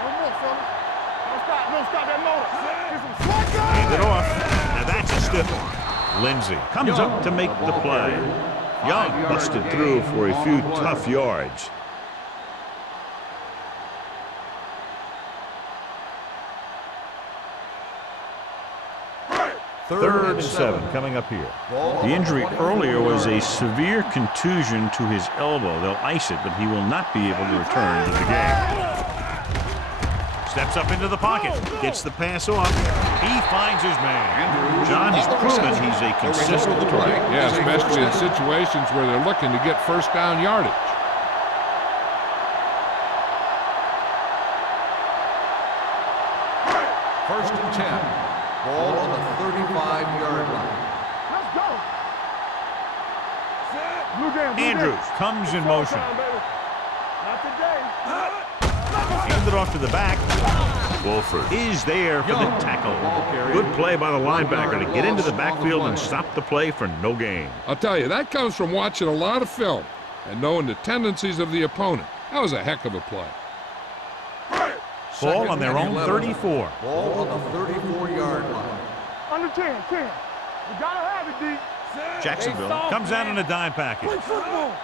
No more, fellas. Don't stop that motor. Get some slack on. Hand it off. Now that's a stiff one. Lindsey comes up to make the play. Young busted through for a few tough yards. Third and 7 coming up here. The injury earlier was a severe contusion to his elbow. They'll ice it, but he will not be able to return to the game. Steps up into the pocket, gets the pass off. He finds his man. John has proven he's a consistent target. Yeah, especially in situations where they're looking to get first down yardage. First and 10. Ball on the 35-yard line. Let's go. Blue jam, blue Andrews jam. comes in motion. Time, baby. Not today. Hand it off to the back. Wolford is there for the tackle. Good play by the linebacker to get into the backfield and stop the play for no gain. I'll tell you, that comes from watching a lot of film and knowing the tendencies of the opponent. That was a heck of a play. Ball on their own 34. Ball on the 34-yard line. Under 10. You gotta have it, D. Jacksonville comes out in a dime package. Play football.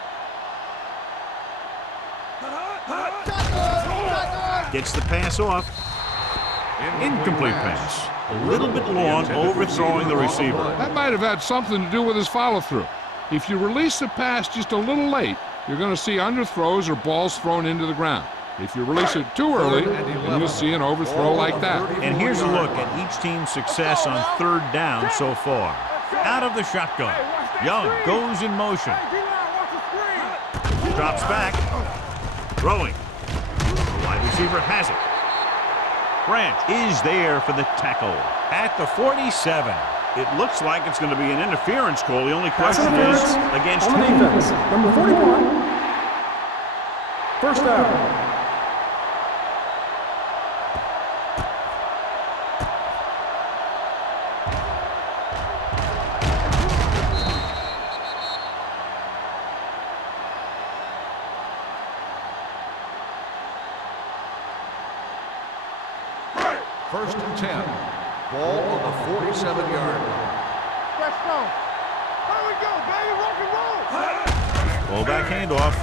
Gets the pass off. Incomplete pass. A little bit long, overthrowing the receiver. That might have had something to do with his follow-through. If you release the pass just a little late, you're going to see underthrows or balls thrown into the ground. If you release it too early, then you'll see an overthrow like that. And here's a look at each team's success on third down so far. Out of the shotgun. Young goes in motion. Drops back. Throwing. The wide receiver has it. Branch is there for the tackle at the 47. It looks like it's going to be an interference call. The only question is against on the whom? defense. Number 41. First down. First and 10. Ball on the 47-yard line. Let's go. Here we go, baby. Rock and roll. Fullback handoff.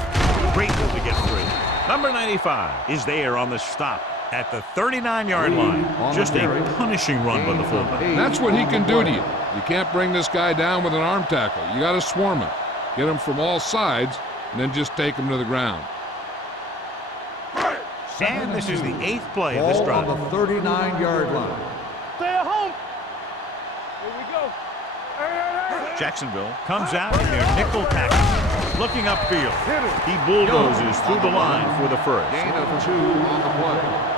Great move to get free. Number 95 is there on the stop at the 39-yard line. Just a punishing run by the fullback. And that's what he can do to you. You can't bring this guy down with an arm tackle. You got to swarm him. Get him from all sides, and then just take him to the ground. And this is the 8th play of this Ball drive. on the 39-yard line. Stay at home. Here we go. Hey. Jacksonville comes out in their nickel package. Looking upfield. He bulldozes through the line for the first. Gain of 2 on the play.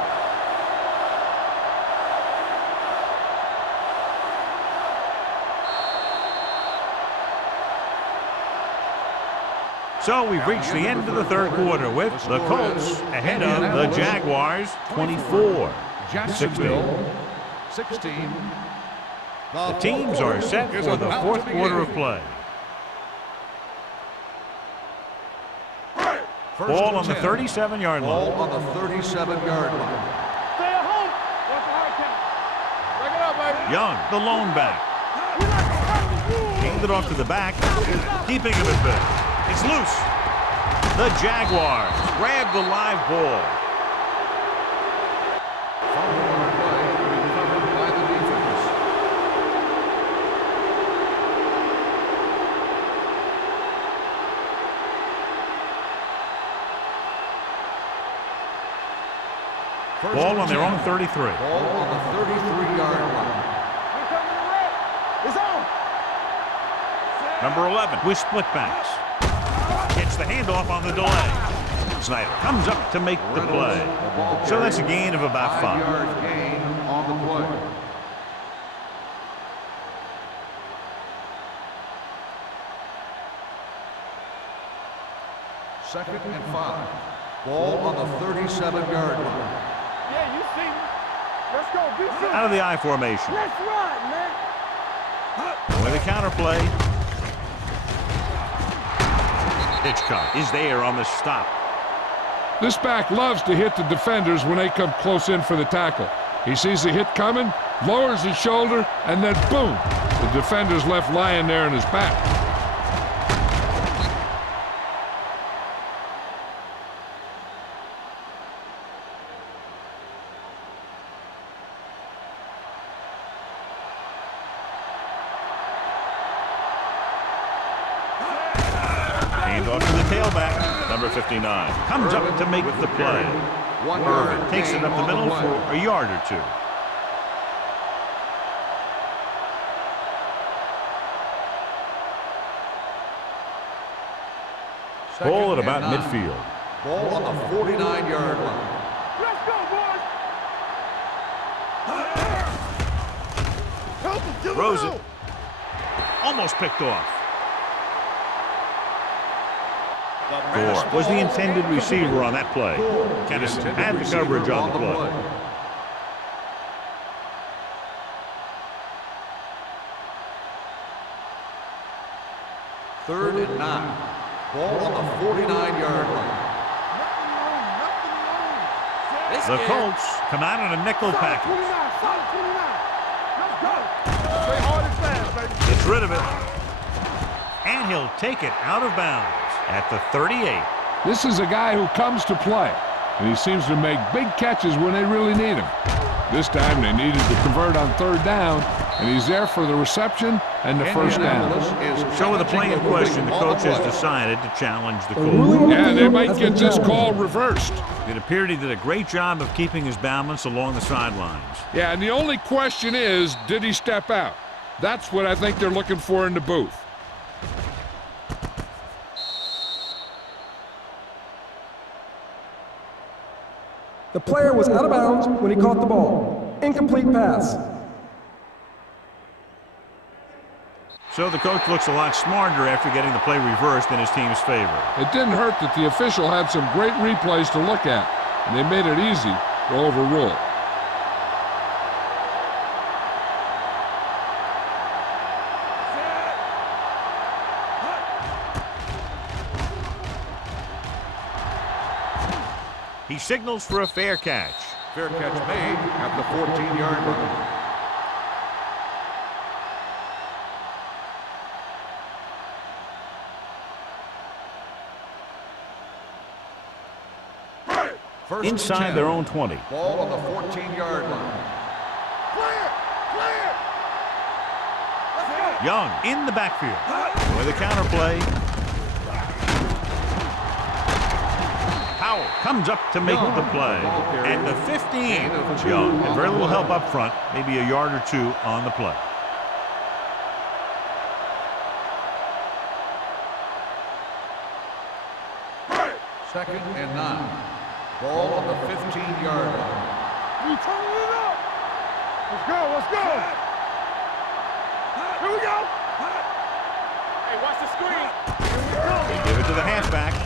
So we've reached the end of the third quarter with the Colts ahead of the Jaguars 24-16. Jacksonville 16. The teams are set for the fourth quarter of play. Ball on the 37-yard Ball line. on the 37-yard line. Stay at home. Watch the hard count. Break it up, baby. Young, the lone back. Handed off to the back, keeping him at bay. It's loose. The Jaguars grab the live ball. Fumble on the play, recovered by the defense. Ball on their own 33. Ball on the 33-yard line. We're coming to red. It's on. Number 11 with split backs. Gets the handoff on the delay. Snyder comes up to make the play. So that's a gain of about 5. 5-yard gain on the play. Second and 5. Ball on the 37-yard line. Yeah, you see me. Let's go. Be good. Out of the I formation. Let's ride, man. With a counter play. Hitchcock is there on the stop. This back loves to hit the defenders when they come close in for the tackle. He sees the hit coming, lowers his shoulder, and then boom, the defender's left lying there in his back. Handoff to the tailback. Number 59 comes up to make the play. Irvin takes it up the middle for a yard or 2. Ball at about midfield. Ball on the 49-yard line. Let's go, boys. Help him. Give Throws him it. out. Almost picked off. Gore was the intended receiver on that play. Kennison had the coverage on the play. Third and 9. Ball on the 49-yard line. The Colts come out in a nickel package. 29, solid 29. Let's go. Stay hard and fast, baby. Gets rid of it. And he'll take it out of bounds at the 38. This is a guy who comes to play, and he seems to make big catches when they really need him. This time they needed to convert on 3rd down, and he's there for the reception and the first down. So with the play in question, the coach has decided to challenge the call. Yeah, they might get this call reversed. It appeared he did a great job of keeping his balance along the sidelines. Yeah, and the only question is, did he step out? That's what I think they're looking for in the booth. The player was out of bounds when he caught the ball. Incomplete pass. So the coach looks a lot smarter after getting the play reversed in his team's favor. It didn't hurt that the official had some great replays to look at, and they made it easy to overrule. He signals for a fair catch. Fair catch made at the 14-yard line. First Inside their own 20. Ball on the 14-yard line. Clear. Clear. Let's go. Young in the backfield with a counter play. Powell comes up to make the play. At the 15, Young had very little help up front, maybe a yard or 2 on the play. Second and 9. Ball on the 15-yard line. We turning it up. Let's go. Let's go. Here we go. Hey, watch the screen. They give it to the halfback.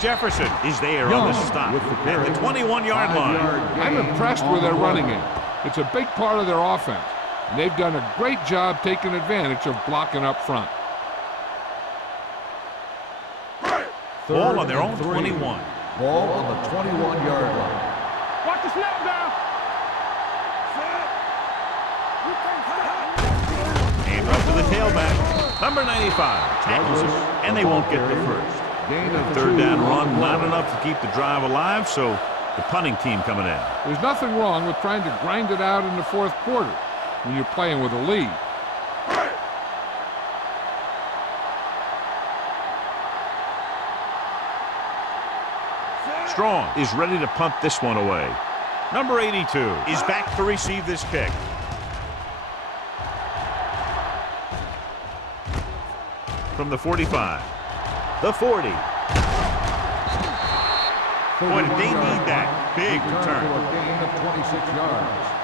Jefferson is there on the stop at the 21-yard line. I'm impressed with their running game. It's a big part of their offense, and they've done a great job taking advantage of blocking up front. Ball on their own 21. Ball on the 21-yard line. Watch the snap down. Hand off to the tailback. Number 95 tackles him, and they won't get the first. Gain of 3rd 2 down run, on not play. enough to keep the drive alive, so the punting team coming in. There's nothing wrong with trying to grind it out in the 4th quarter when you're playing with a lead. Strong is ready to punt this one away. Number 82 is back to receive this kick. From the 45. The 40. Boy, did they need that big return. For a gain of 26 yards.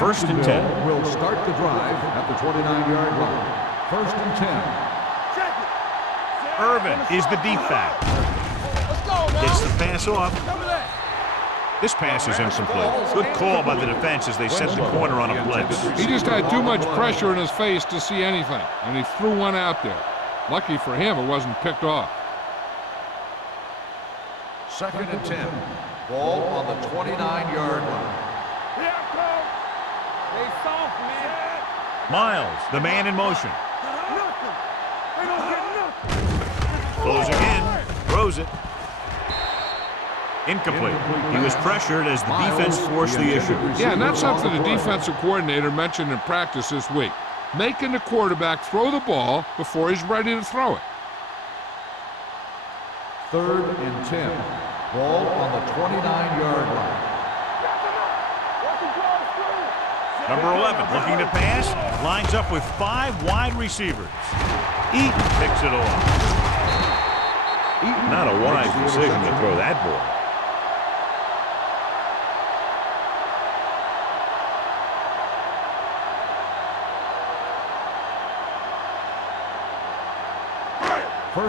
First and 10. Will start the drive at the 29-yard line. First and 10. Irvin is the deep back. Gets the pass off. This pass is incomplete. Good call by the defense as they set the corner on a blitz. He just had too much pressure in his face to see anything, and he threw one out there. Lucky for him, it wasn't picked off. Second and 10. Ball on the 29-yard line. They soft, man. Miles, the man in motion. Nothing. They don't get nothing. Closing in. Throws it. Incomplete. He was pressured as the defense forced the issue. Yeah, and that's something the defensive coordinator mentioned in practice this week. Making the quarterback throw the ball before he's ready to throw it. Third and 10. Ball on the 29-yard line. Number 11 looking to pass. Lines up with 5 wide receivers. Eaton picks it off. Not a wise decision to throw that ball.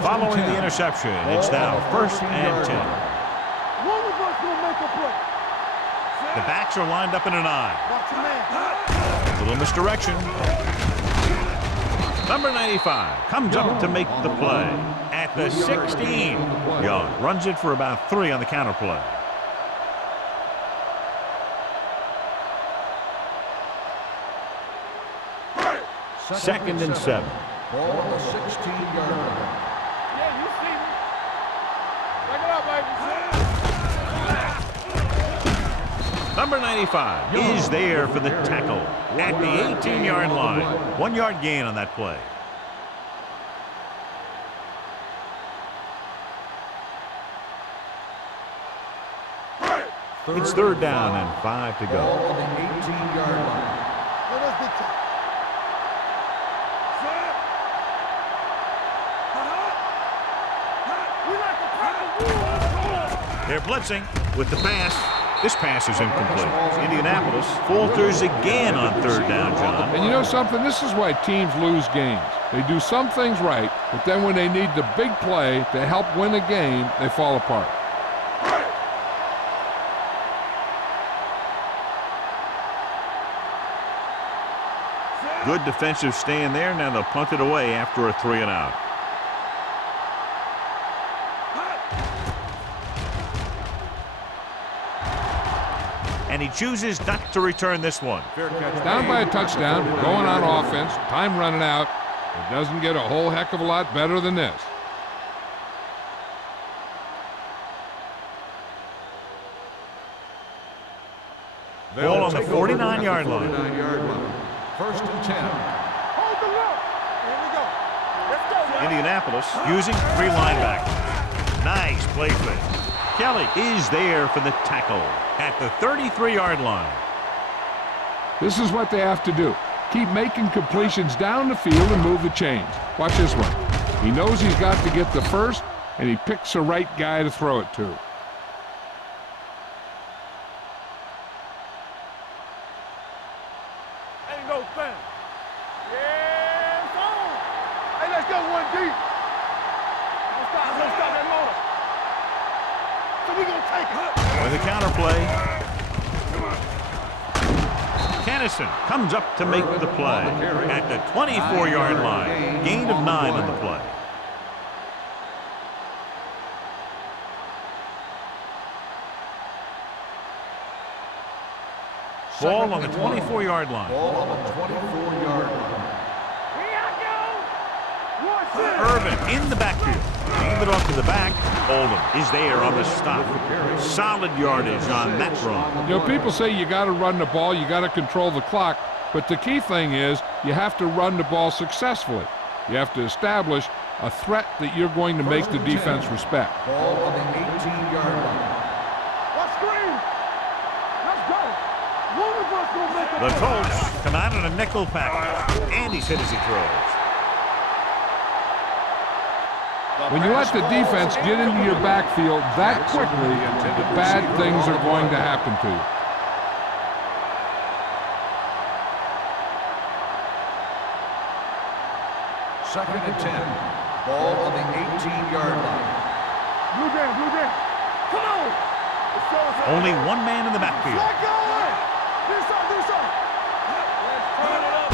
Following the interception, it's now first and 10. One of us will make a play. The backs are lined up in an I. Watch your man. A little misdirection. Number 95 comes up to make the play at the 16. Young runs it for about 3 on the counter play. Second and 7. Ball on the 16-yard line. Yeah, you see me. Break it up, baby. Number 95 is there for the tackle at the 18-yard line. 1 yard gain on that play. It's third down and 5 to Ball go. on the 18-yard line. Let us be tough. They're blitzing with the pass. This pass is incomplete. Indianapolis falters again on third down, John. And you know something? This is why teams lose games. They do some things right, but then when they need the big play to help win a game, they fall apart. Good defensive stand there. Now they'll punt it away after a 3 and out. And he chooses not to return this one. Down by a touchdown, going on offense, time running out. It doesn't get a whole heck of a lot better than this. Ball on the 49-yard line. 49-yard line. First and 10. Hold the look. Here we go. Let's go, man. Indianapolis using 3 linebackers. Nice play fake. Kelly is there for the tackle at the 33-yard line. This is what they have to do. Keep making completions down the field and move the chains. Watch this one. He knows he's got to get the first, and he picks the right guy to throw it to. Ain't no thing. Yeah, it's on. Hey, let's go 1 deep. Let's stop that motor. So we gonna take it. With a counter play. Kennison comes up to make the play at the 24-yard line. Gain of 9 on the play. Ball on the 24-yard line. Ball on the 24-yard line. Here I go. What's this? Irvin in the backfield. Hand it off to the back. Oldham is there on the stop. Solid yardage on that run. You know, people say you got to run the ball, you got to control the clock. But the key thing is you have to run the ball successfully. You have to establish a threat that you're going to make the defense respect. Ball on the 18-yard line. Let's screen. Let's go. One of us will make a The play. Colts come out in a nickel package, and he's hit as he throws. When you let the defense get into your backfield that quickly, bad things are going to happen to you. Second and 10. Ball on the 18-yard line. Blue down, blue down. Come on. Let's go. Only one man in the backfield. Let go. Do something, do something. Let's turn it up.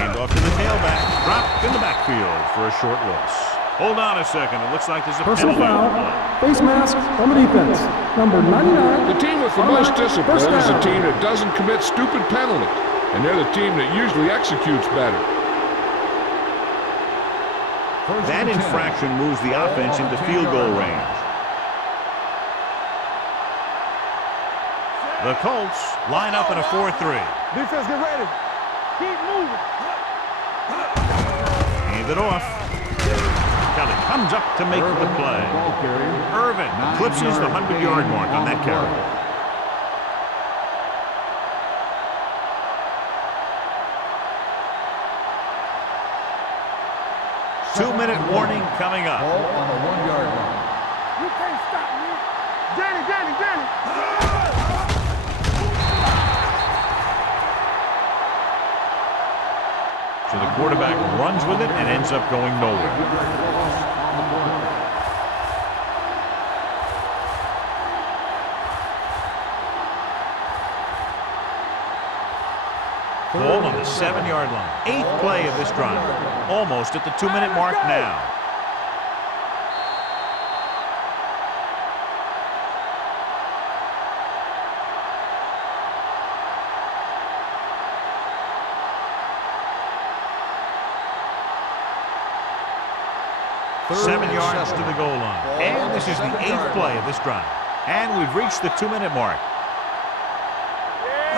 Hand off to the tailback. Dropped in the backfield for a short loss. Hold on a second. It looks like there's a Personal penalty. foul. Face mask on the defense. Number 99. The team with the most discipline is the team that doesn't commit stupid penalties, and they're the team that usually executes better. That infraction moves the offense into field goal range. The Colts line up in a 4-3. Defense, get ready. Keep moving. Hand it off. Kelly comes up to make the play. Irvin eclipses the 100-yard mark on that carry. Two-minute warning coming up. Ball on the 1-yard line. You can't stop me. Danny, Danny, Danny. So the quarterback runs with it and ends up going nowhere. Ball on the 7-yard line. 8th play of this drive. Almost at the 2-minute mark now. Third 7 and yards 7. to the goal line. And this is the 8th play of this drive. And we've reached the 2-minute mark.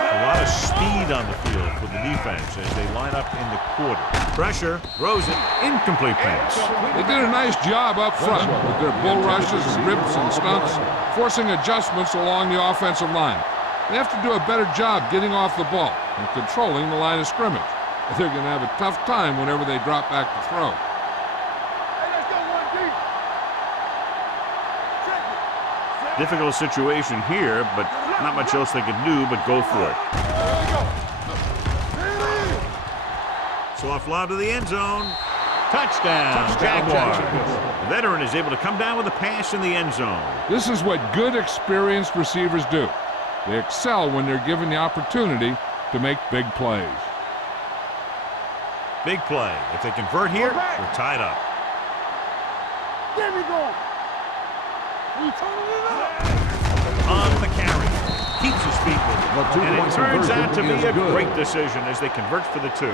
A lot of speed on the field for the defense as they line up in the quarter. Pressure, throws it, incomplete pass. They did a nice job up front with their bull rushes and rips and stunts, forcing adjustments along the offensive line. They have to do a better job getting off the ball and controlling the line of scrimmage. They're going to have a tough time whenever they drop back to throw. Hey, let's go one deep. Check it. Difficult situation here, but not much else they can do but go for it. There we go. Soft lob to the end zone. Touchdown, Jaguars. The veteran is able to come down with a pass in the end zone. This is what good, experienced receivers do. They excel when they're given the opportunity to make big plays. Big play. If they convert here, they're tied up. There we go. We turning it up. On the carry. Keeps his feet with it. And it turns out to be a great decision as they convert for the 2.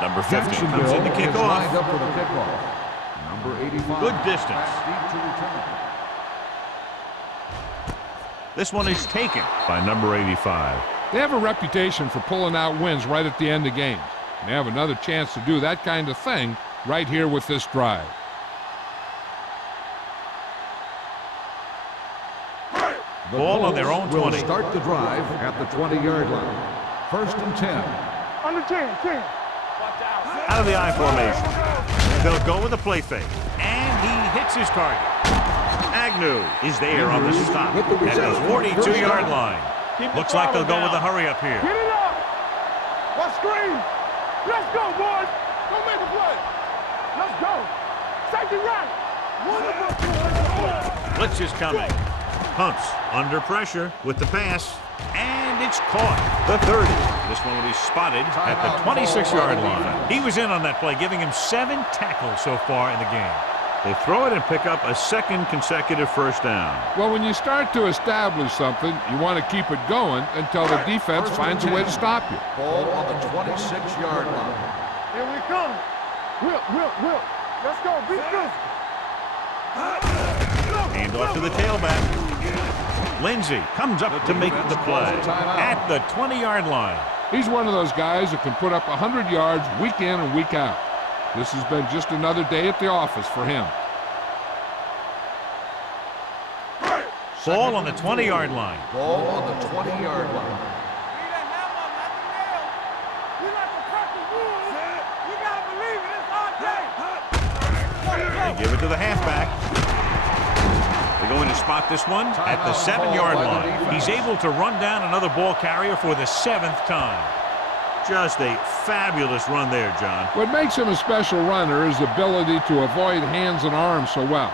Number 50 comes in to kick lined off. up for the kickoff. Number 85. Good distance. Pass deep to return. This one is taken by number 85. They have a reputation for pulling out wins right at the end of games. They have another chance to do that kind of thing right here with this drive. Ball on their own 20. Will start the drive at the 20-yard line. First and 10. Under 10. Out of the I formation. They'll go with a play fake. And he hits his target. Agnew is there on the stop at the 42-yard line. Looks like they'll go with a hurry up here. Get it up. Let's screen. Let's go, boys. Don't make a play. Let's go. Safety right. Wonderful. Blitz is coming. Hunts under pressure with the pass. And it's caught. The 30. This one will be spotted at the 26-yard line. He was in on that play, giving him 7 tackles so far in the game. They throw it and pick up a second consecutive first down. Well, when you start to establish something, you want to keep it going until the defense finds a way to stop you. Ball on the 26-yard line. Here we come. Whip. Let's go. Beat this. Hand off to the tailback. Lindsey comes up to make the play at the 20-yard line. He's one of those guys that can put up 100 yards week in and week out. This has been just another day at the office for him. Ball on the 20-yard line. Ball on the 20-yard line. They give it to the halfback. They're going to spot this one at the 7-yard line. He's able to run down another ball carrier for the 7th time. Just a fabulous run there, John. What makes him a special runner is the ability to avoid hands and arms so well.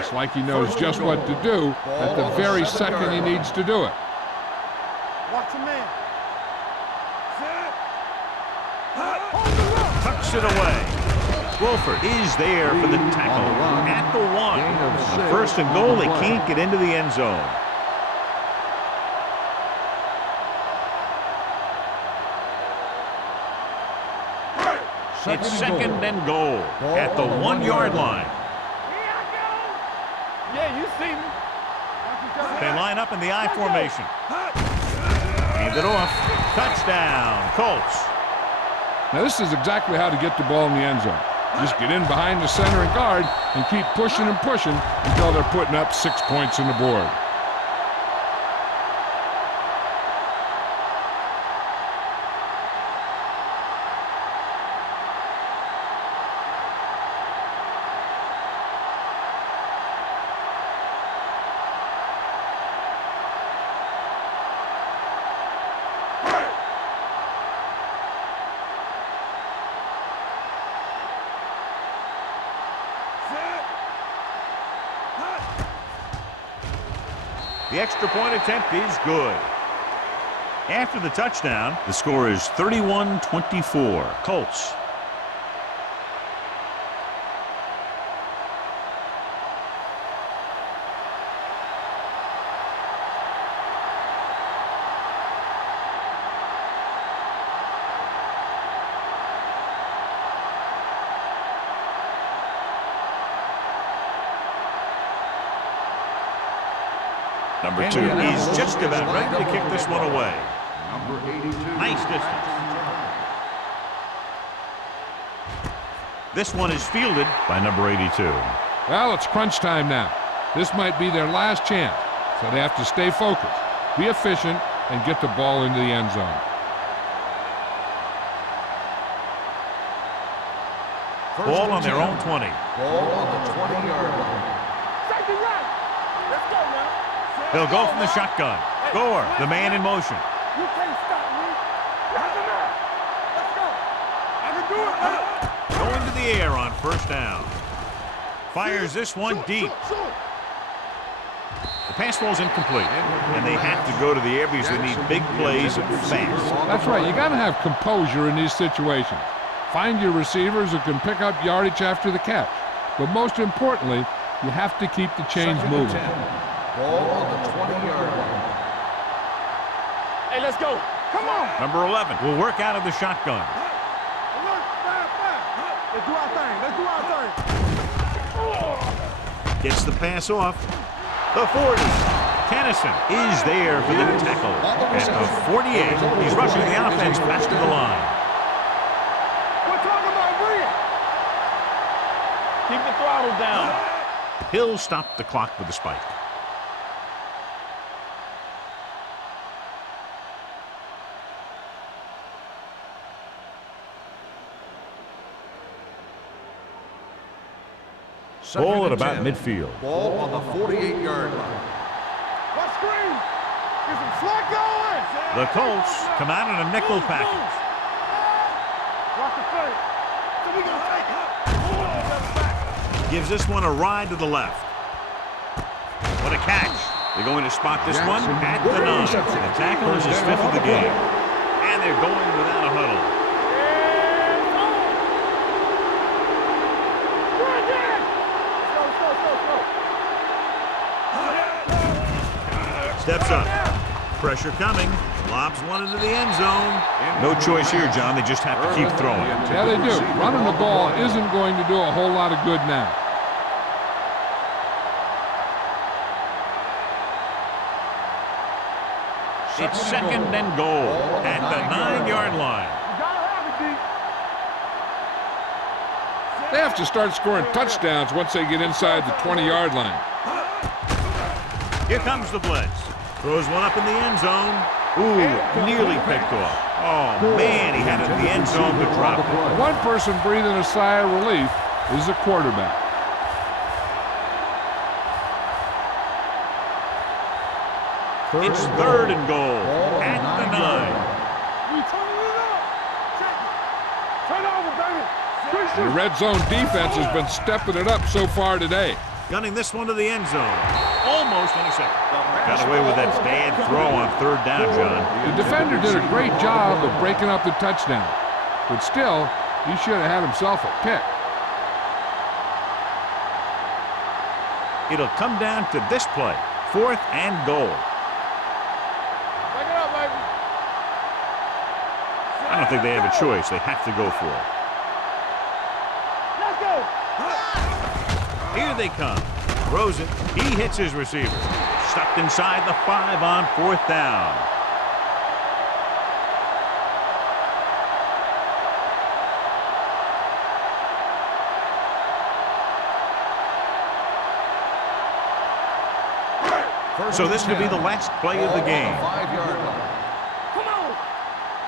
It's like he knows just what to do at the very second he needs to do it. Watch a man. Tucks it away. Wolford is there for the tackle at the 1. On 1st and goal, they can't get into the end zone. It's 2nd and goal at the 1-yard line. Yeah, you see me. They line up in the I formation. Hand it off. Touchdown, Colts. Now, this is exactly how to get the ball in the end zone. Just get in behind the center and guard and keep pushing and pushing until they're putting up 6 points on the board. The extra point attempt is good. After the touchdown, the score is 31-24. Colts. Number 2 is just about ready to kick this one away. Number 82. Nice distance. This one is fielded by number 82. Well, it's crunch time now. This might be their last chance, so they have to stay focused, be efficient, and get the ball into the end zone. Ball on their own 20. Ball on the 20-yard line. Safety right. Let's go now. They'll go from the shotgun. Gore, the man in motion. You can't stop me. Let's go. I can do it, man. Going to the air on 1st down. Fires this one deep. The pass ball's incomplete, and they have to go to the air because they need big plays fast. That's right. You got to have composure in these situations. Find your receivers who can pick up yardage after the catch. But most importantly, you have to keep the chains moving. Ball on the 20-yard line. Hey, let's go. Come on. Number 11 will work out of the shotgun. Alert, fire. Let's do our thing. Let's do our thing. Gets the pass off. The 40. Tennyson is there for the tackle at the 48. He's rushing the offense past to the line. We're talking about Bria. Keep the throttle down. He'll stop the clock with a spike. Ball at about midfield. Ball on the 48-yard line. What screen? Get some slack going. The Colts come out in a nickel package. Watch the play. So we gonna take it. Gives this one a ride to the left. What a catch. They're going to spot this one at the 9. The tackle is his 5th of the game. And they're going without a huddle. Steps up. Pressure coming. Lobs one into the end zone. No choice here, John. They just have to keep throwing. Yeah, they do. Running the ball isn't going to do a whole lot of good now. It's 2nd and goal at the 9-yard line. They have to start scoring touchdowns once they get inside the 20-yard line. Here comes the blitz. Throws one up in the end zone. Ooh, nearly picked off. Oh, man, he had it in the end zone but dropped it. One person breathing a sigh of relief is the quarterback. It's 3rd and goal at the 9. We turning it up. Check it. Turn over, baby. The red zone defense has been stepping it up so far today. Gunning this one to the end zone. Almost intercepted. Got away with that bad throw on 3rd down, John. The defender did a great job of breaking up the touchdown. But still, he should have had himself a pick. It'll come down to this play. 4th and goal. Back it up, baby. I don't think they have a choice. They have to go for it. Let's go. Here they come. Throws it. He hits his receiver. Stuck inside the 5 on 4th down. So this could be the last play of the game. 5-yard line. Come on.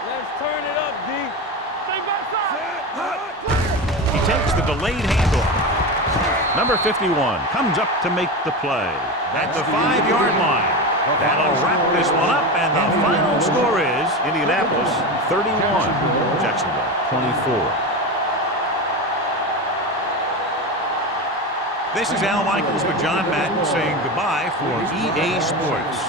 Let's turn it up, D. Stay backside. He takes the delayed handoff. Number 51 comes up to make the play at the 5-yard line. That'll wrap this one up, and the final score is Indianapolis 31, Jacksonville 24. This is Al Michaels with John Madden saying goodbye for EA Sports.